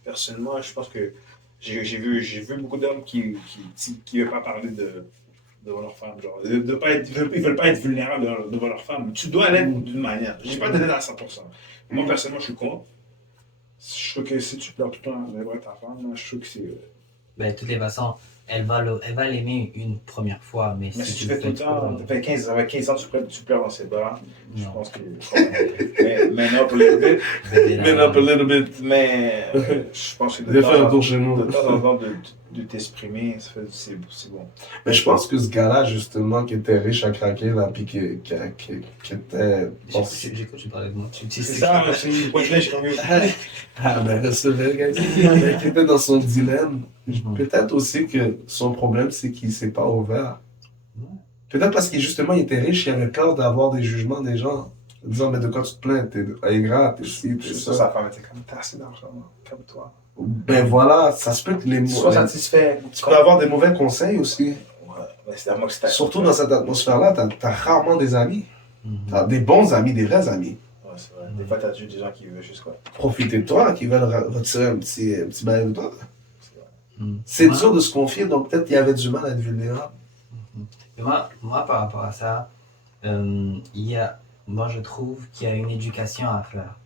personnellement, je pense que j'ai vu beaucoup d'hommes qui veulent pas parler devant leur femme. Genre, ils veulent pas être vulnérables devant leur femme. Tu dois l'être d'une manière. Je dis pas de l'être à 100%. Moi, personnellement, je suis contre. Je trouve que si tu pleures tout le temps devant ta femme, moi, je trouve que c'est... Ben, de toutes les façons, elle va l'aimer une première fois, mais si tu fais tout le temps, avec 15 ans, tu pleures dans ses bras, je pense que... Man up a little bit. Man up a little bit. Mais je pense que de temps en temps de t'exprimer, c'est bon. Mais je pense que ce gars-là, justement, qui était riche à craquer, là, puis qui était... J'ai parlé de moi. C'est ça, c'est une poignée, j'ai connu. Ah, ben, c'est vrai, gars. Qui était dans son dilemme. Peut-être aussi que son problème, c'est qu'il ne s'est pas ouvert. Peut-être parce qu'il justement il était riche, il avait peur d'avoir des jugements des gens. En disant, mais de quoi tu te plains? T'es ingrat, t'es ci, t'es Juste ça, ça. sa femme était comme, t'as assez d'argent, calme-toi. Ben voilà, ça se peut que Sois satisfait. tu peux avoir des mauvais conseils aussi. Ouais, mais c'est à moi que c'était. Surtout dans cette atmosphère-là, t'as rarement des amis. T'as des bons amis, des vrais amis. Ouais, c'est vrai. Des fois, t'as juste des gens qui veulent juste quoi. Profiter de toi, qui veulent retirer un petit bail de toi. C'est vrai. C'est Moi- dur de se confier, donc peut-être qu'il y avait du mal à être vulnérable. Et moi, par rapport à ça, moi, je trouve qu'il y a une éducation à faire.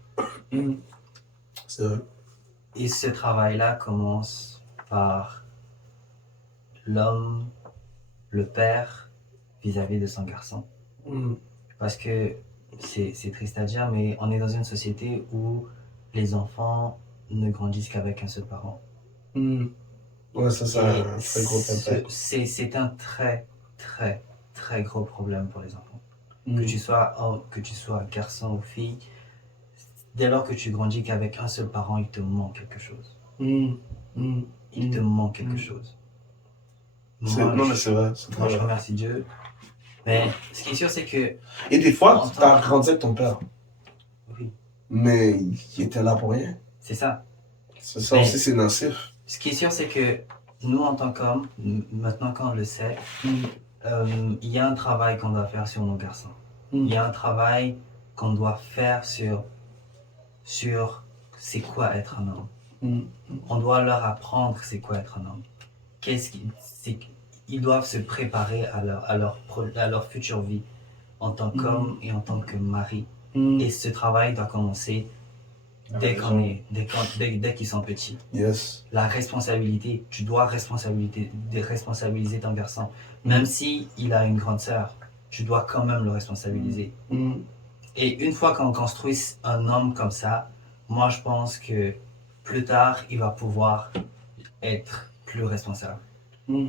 C'est vrai. Et ce travail-là commence par l'homme, le père, vis-à-vis de son garçon. Parce que c'est triste à dire, mais on est dans une société où les enfants ne grandissent qu'avec un seul parent. Ouais, ça a un très gros impact. C'est un très, très, très gros problème pour les enfants. Que tu sois homme, que tu sois garçon ou fille, dès lors que tu grandis qu'avec un seul parent, il te manque quelque chose. Il te manque quelque chose. Non, mais c'est vrai. Moi, je remercie Dieu. Mais ce qui est sûr, c'est que... Et des fois, tu as grandi avec ton père. Oui. Mais il était là pour rien. C'est ça. C'est ça aussi, c'est nocif. Ce qui est sûr, c'est que nous, en tant qu'hommes, maintenant qu'on le sait, il y a un travail qu'on doit faire sur nos garçons. Il y a un travail qu'on doit faire sur c'est quoi être un homme. On doit leur apprendre c'est quoi être un homme. Ils doivent se préparer à leur future vie en tant qu'homme et en tant que mari. Et ce travail doit commencer dès qu'ils sont petits. Yes. La responsabilité, tu dois responsabiliser ton garçon. Même si il a une grande sœur, tu dois quand même le responsabiliser. Et une fois qu'on construit un homme comme ça, moi je pense que plus tard, il va pouvoir être plus responsable.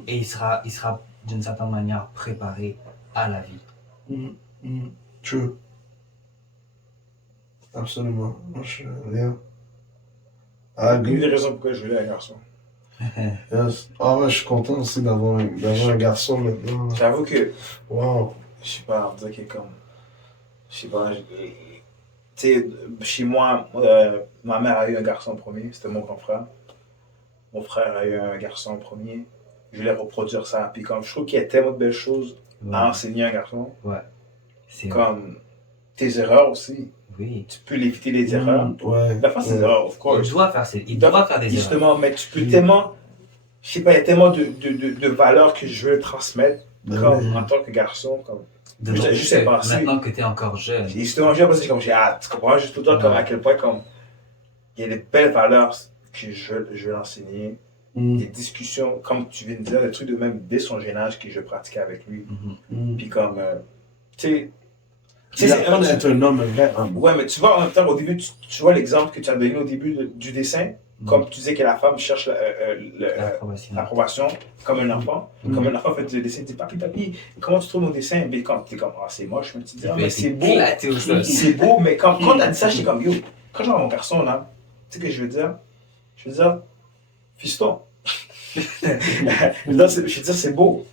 Et il sera d'une certaine manière préparé à la vie. True. Absolument. Moi, je rien. Une des raisons pourquoi je voulais un garçon. Yes. Ah ouais, je suis content aussi d'avoir un garçon maintenant. J'avoue que, Wow. je sais pas, on dirait que comme, je sais pas, tu sais, chez moi, ma mère a eu un garçon premier, c'était mon grand frère. Mon frère a eu un garçon premier. Je voulais reproduire ça. Puis comme je trouve qu'il y a tellement de belles choses à enseigner à un garçon. Ouais. C'est Comme tes erreurs aussi. Oui. Tu peux l'éviter les erreurs. Ouais. La face, c'est des erreurs, of course. Il doit faire des erreurs. Justement, mais tu peux tellement, je sais pas, il y a tellement de valeurs que je veux transmettre comme en tant que garçon. Comme, je sais pas. Maintenant que tu es encore jeune. Justement, j'ai l'impression que j'ai hâte. Tu comprends? Juste tout le temps, comme à quel point comme, il y a des belles valeurs que je veux l'enseigner. Des discussions, comme tu viens de dire, des trucs de même dès son jeune âge que je pratiquais avec lui. Puis comme, tu sais, c'est être un homme, un vrai homme. Ouais, mais tu vois, en même temps, au début, tu vois l'exemple que tu as donné au début du dessin, comme tu disais que la femme cherche l'approbation comme un enfant. Comme un enfant fait le dessin, il dit papi, comment tu trouves mon dessin? Mais quand tu es comme, ah, c'est moche, mais tu dis, ah, mais c'est beau. C'est beau, mais quand tu as dit ça, j'étais comme, yo, quand je vois mon garçon là, tu sais ce que je veux dire? Je veux dire, fiston. Je veux dire, c'est beau.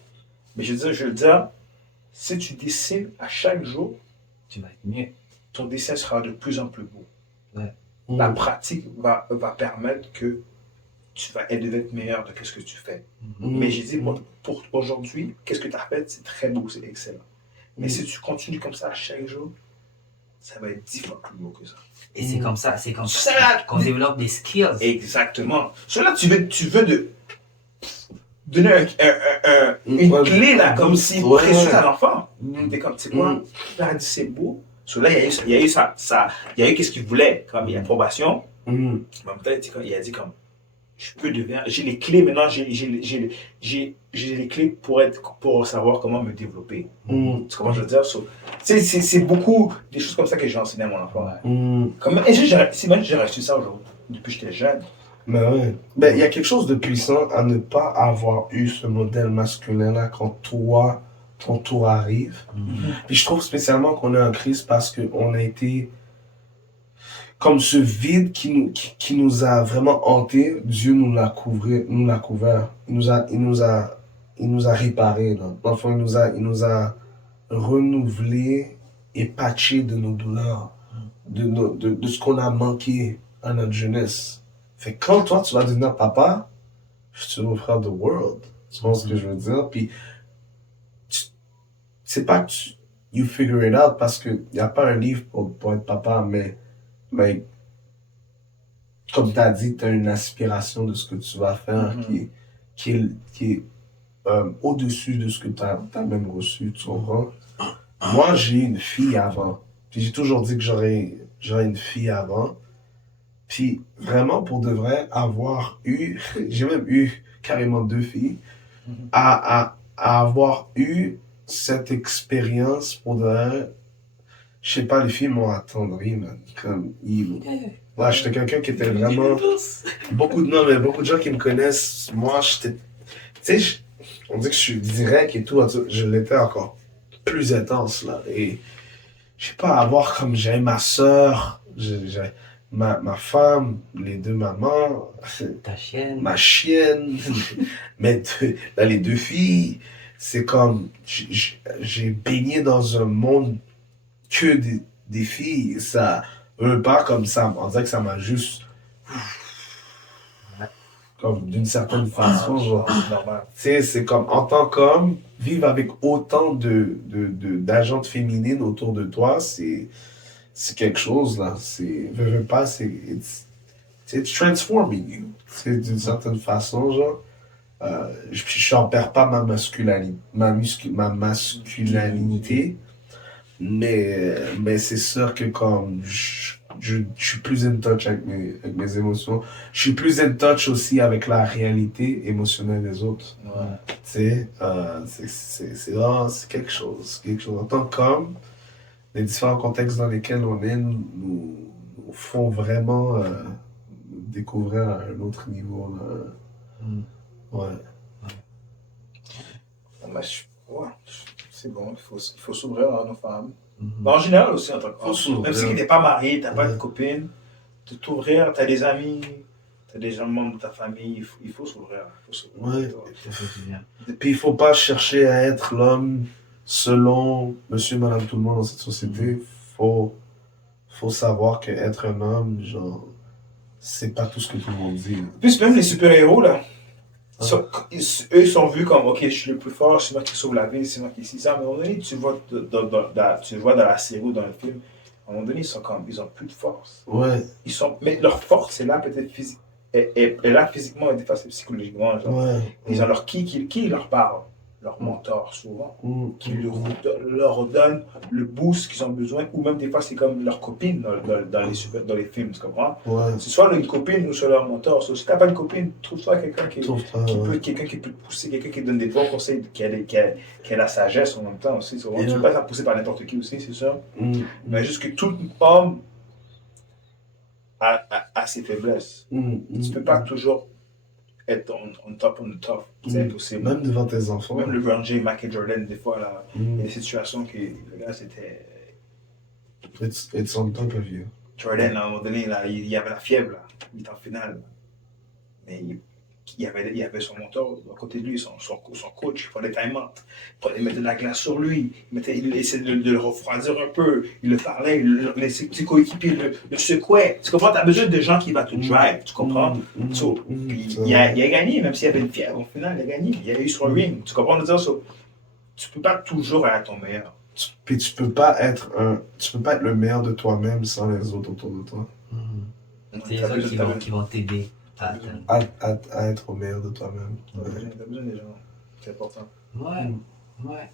Mais je veux dire, si tu dessines à chaque jour, tu vas être mieux. Ton dessin sera de plus en plus beau. Ouais. La pratique va permettre que tu vas être meilleur de ce que tu fais. Mais j'ai dit, pour aujourd'hui, qu'est-ce que tu as fait, c'est très beau, c'est excellent. Mais si tu continues comme ça à chaque jour, ça va être 10 fois plus beau que ça. Et c'est comme ça qu'on développe des skills. Exactement. Cela, tu veux donner une clé là, comme si précieuse à l'enfant. T'es comme, tu sais quoi, là, dit c'est beau. Cela, il y a eu qu'est-ce qu'il voulait, comme il y a approbation. Mais en même temps, il a dit comme, je peux devenir, j'ai les clés maintenant, j'ai les clés pour savoir comment me développer. Tu comprends ce que je veux dire? C'est beaucoup des choses comme ça que j'ai enseigné à mon enfant. Et j'ai reçu ça aujourd'hui, depuis que j'étais jeune. Ben ouais. Ben, il y a quelque chose de puissant à ne pas avoir eu ce modèle masculin-là quand ton tour arrive. Puis je trouve spécialement qu'on est en crise parce qu'on a été comme ce vide qui nous a vraiment hanté. Dieu nous l'a couvert. Il il nous a réparé, là. Dans le fond, il nous a renouvelé et patché de nos douleurs, de ce qu'on a manqué à notre jeunesse. Fait que quand toi, tu vas devenir papa, tu vas offrir the world. Tu vois ce que je veux dire? Puis, c'est pas que you figure it out parce qu'il n'y a pas un livre pour être papa, mais comme tu as dit, tu as une aspiration de ce que tu vas faire qui est au-dessus de ce que tu as même reçu, tu comprends? Moi, j'ai eu une fille avant. Puis j'ai toujours dit que j'aurais une fille avant. Puis vraiment, pour de vrai, avoir eu, j'ai même eu carrément 2 filles, à avoir eu cette expérience pour de vrai, je sais pas, les filles m'ont attendri, man. Ouais, j'étais quelqu'un qui était vraiment, beaucoup de gens qui me connaissent, moi, j'étais, tu sais, on dit que je suis direct et tout, je l'étais encore plus intense, là. Et je sais pas, avoir comme j'ai ma soeur, j'ai ma femme, les 2 mamans, Ta chienne. ma chienne, là, les 2 filles, c'est comme, j'ai baigné dans un monde que des filles, ça, pas comme ça, on dirait que ça m'a juste, comme d'une certaine façon, genre, C'est normal. tu sais, c'est comme, en tant qu'homme, vivre avec autant d'agentes féminines autour de toi, c'est quelque chose, là. Veux pas, it's transforming you. C'est d'une certaine façon, genre. Je n'en perds pas ma masculinité, mais c'est sûr que comme je suis plus in touch avec mes émotions, je suis plus in touch aussi avec la réalité émotionnelle des autres. Ouais. Tu sais, c'est quelque chose. En tant qu'homme, les différents contextes dans lesquels on est nous font vraiment découvrir à un autre niveau, là. Ouais. Mais ouais, c'est bon, il faut s'ouvrir à nos femmes. Mais en général aussi, en tant que Faut s'ouvrir. même si tu n'es pas marié, tu n'as pas de copine, de t'ouvrir, tu as des amis, tu as des gens membres de ta famille, il faut s'ouvrir. Ouais. Ça fait du bien. Puis il faut pas chercher à être l'homme selon monsieur, madame, tout le monde dans cette société. Faut savoir que être un homme, genre, c'est pas tout ce que tout le monde dit. Plus même les super-héros, là, eux sont vus comme, ok, je suis le plus fort, c'est moi qui sauve la vie, c'est moi qui ça. Mais à un moment donné, tu vois dans la série ou dans le film, à un moment donné, ils ont plus de force. Ouais, Mais leur force, c'est là peut-être physique. Et là, physiquement, et des fois, c'est psychologiquement. Genre. ouais. Ils ont qui leur parle, leur mentor souvent, qui leur donne le boost qu'ils ont besoin, ou même des fois, c'est comme leur copine dans les films, tu comprends? Ouais. C'est soit une copine ou soit leur mentor. Si tu n'as pas une copine, trouve-toi quelqu'un qui peut te pousser, quelqu'un qui donne des bons conseils, qui a la sagesse en même temps aussi. Tu ne peux pas te faire pousser par n'importe qui aussi, c'est sûr. Mais juste que tout homme a ses faiblesses. Tu ne peux pas toujours être on top. C'est impossible. Même devant tes enfants. Même le LeBron James, Michael Jordan, des fois, là, il y a des situations que le gars, c'était. It's on top of you. Jordan, à un moment donné, là, il y avait la fièvre, là. Il était en finale. Mais il y avait son mentor à côté de lui, son coach, il prenait des time-out. Il mettait de la glace sur lui, il essayait de le refroidir un peu, il le parlait, ses petits coéquipiers le secouaient. Tu comprends? Tu as besoin de gens qui vont te drive, tu comprends? Il a gagné, même s'il y avait une fièvre, au final, il a gagné. Il a eu son ring, tu comprends? Tu peux pas toujours être ton meilleur. Puis tu peux pas être le meilleur de toi-même sans les autres autour de toi. C'est les autres qui vont t'aider à être au meilleur de toi-même. T'as besoin des gens. C'est important. Ouais.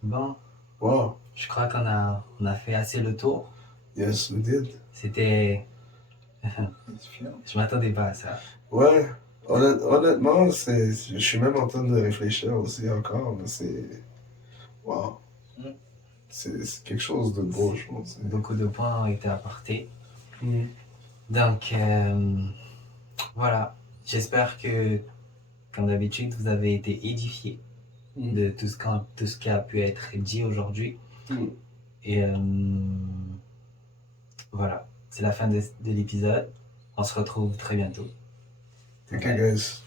Bon, Wow. je crois qu'on a fait assez le tour. Yes, we did. C'était... Je m'attendais pas à ça. Ouais. Honnêtement, je suis même en train de réfléchir aussi encore, mais c'est... Wow. C'est quelque chose de beau, je pense. Beaucoup de points ont été apportés. Donc, voilà. J'espère que, comme d'habitude, vous avez été édifiés de tout ce qui a pu être dit aujourd'hui. Et voilà. C'est la fin de l'épisode. On se retrouve très bientôt. Okay, guys.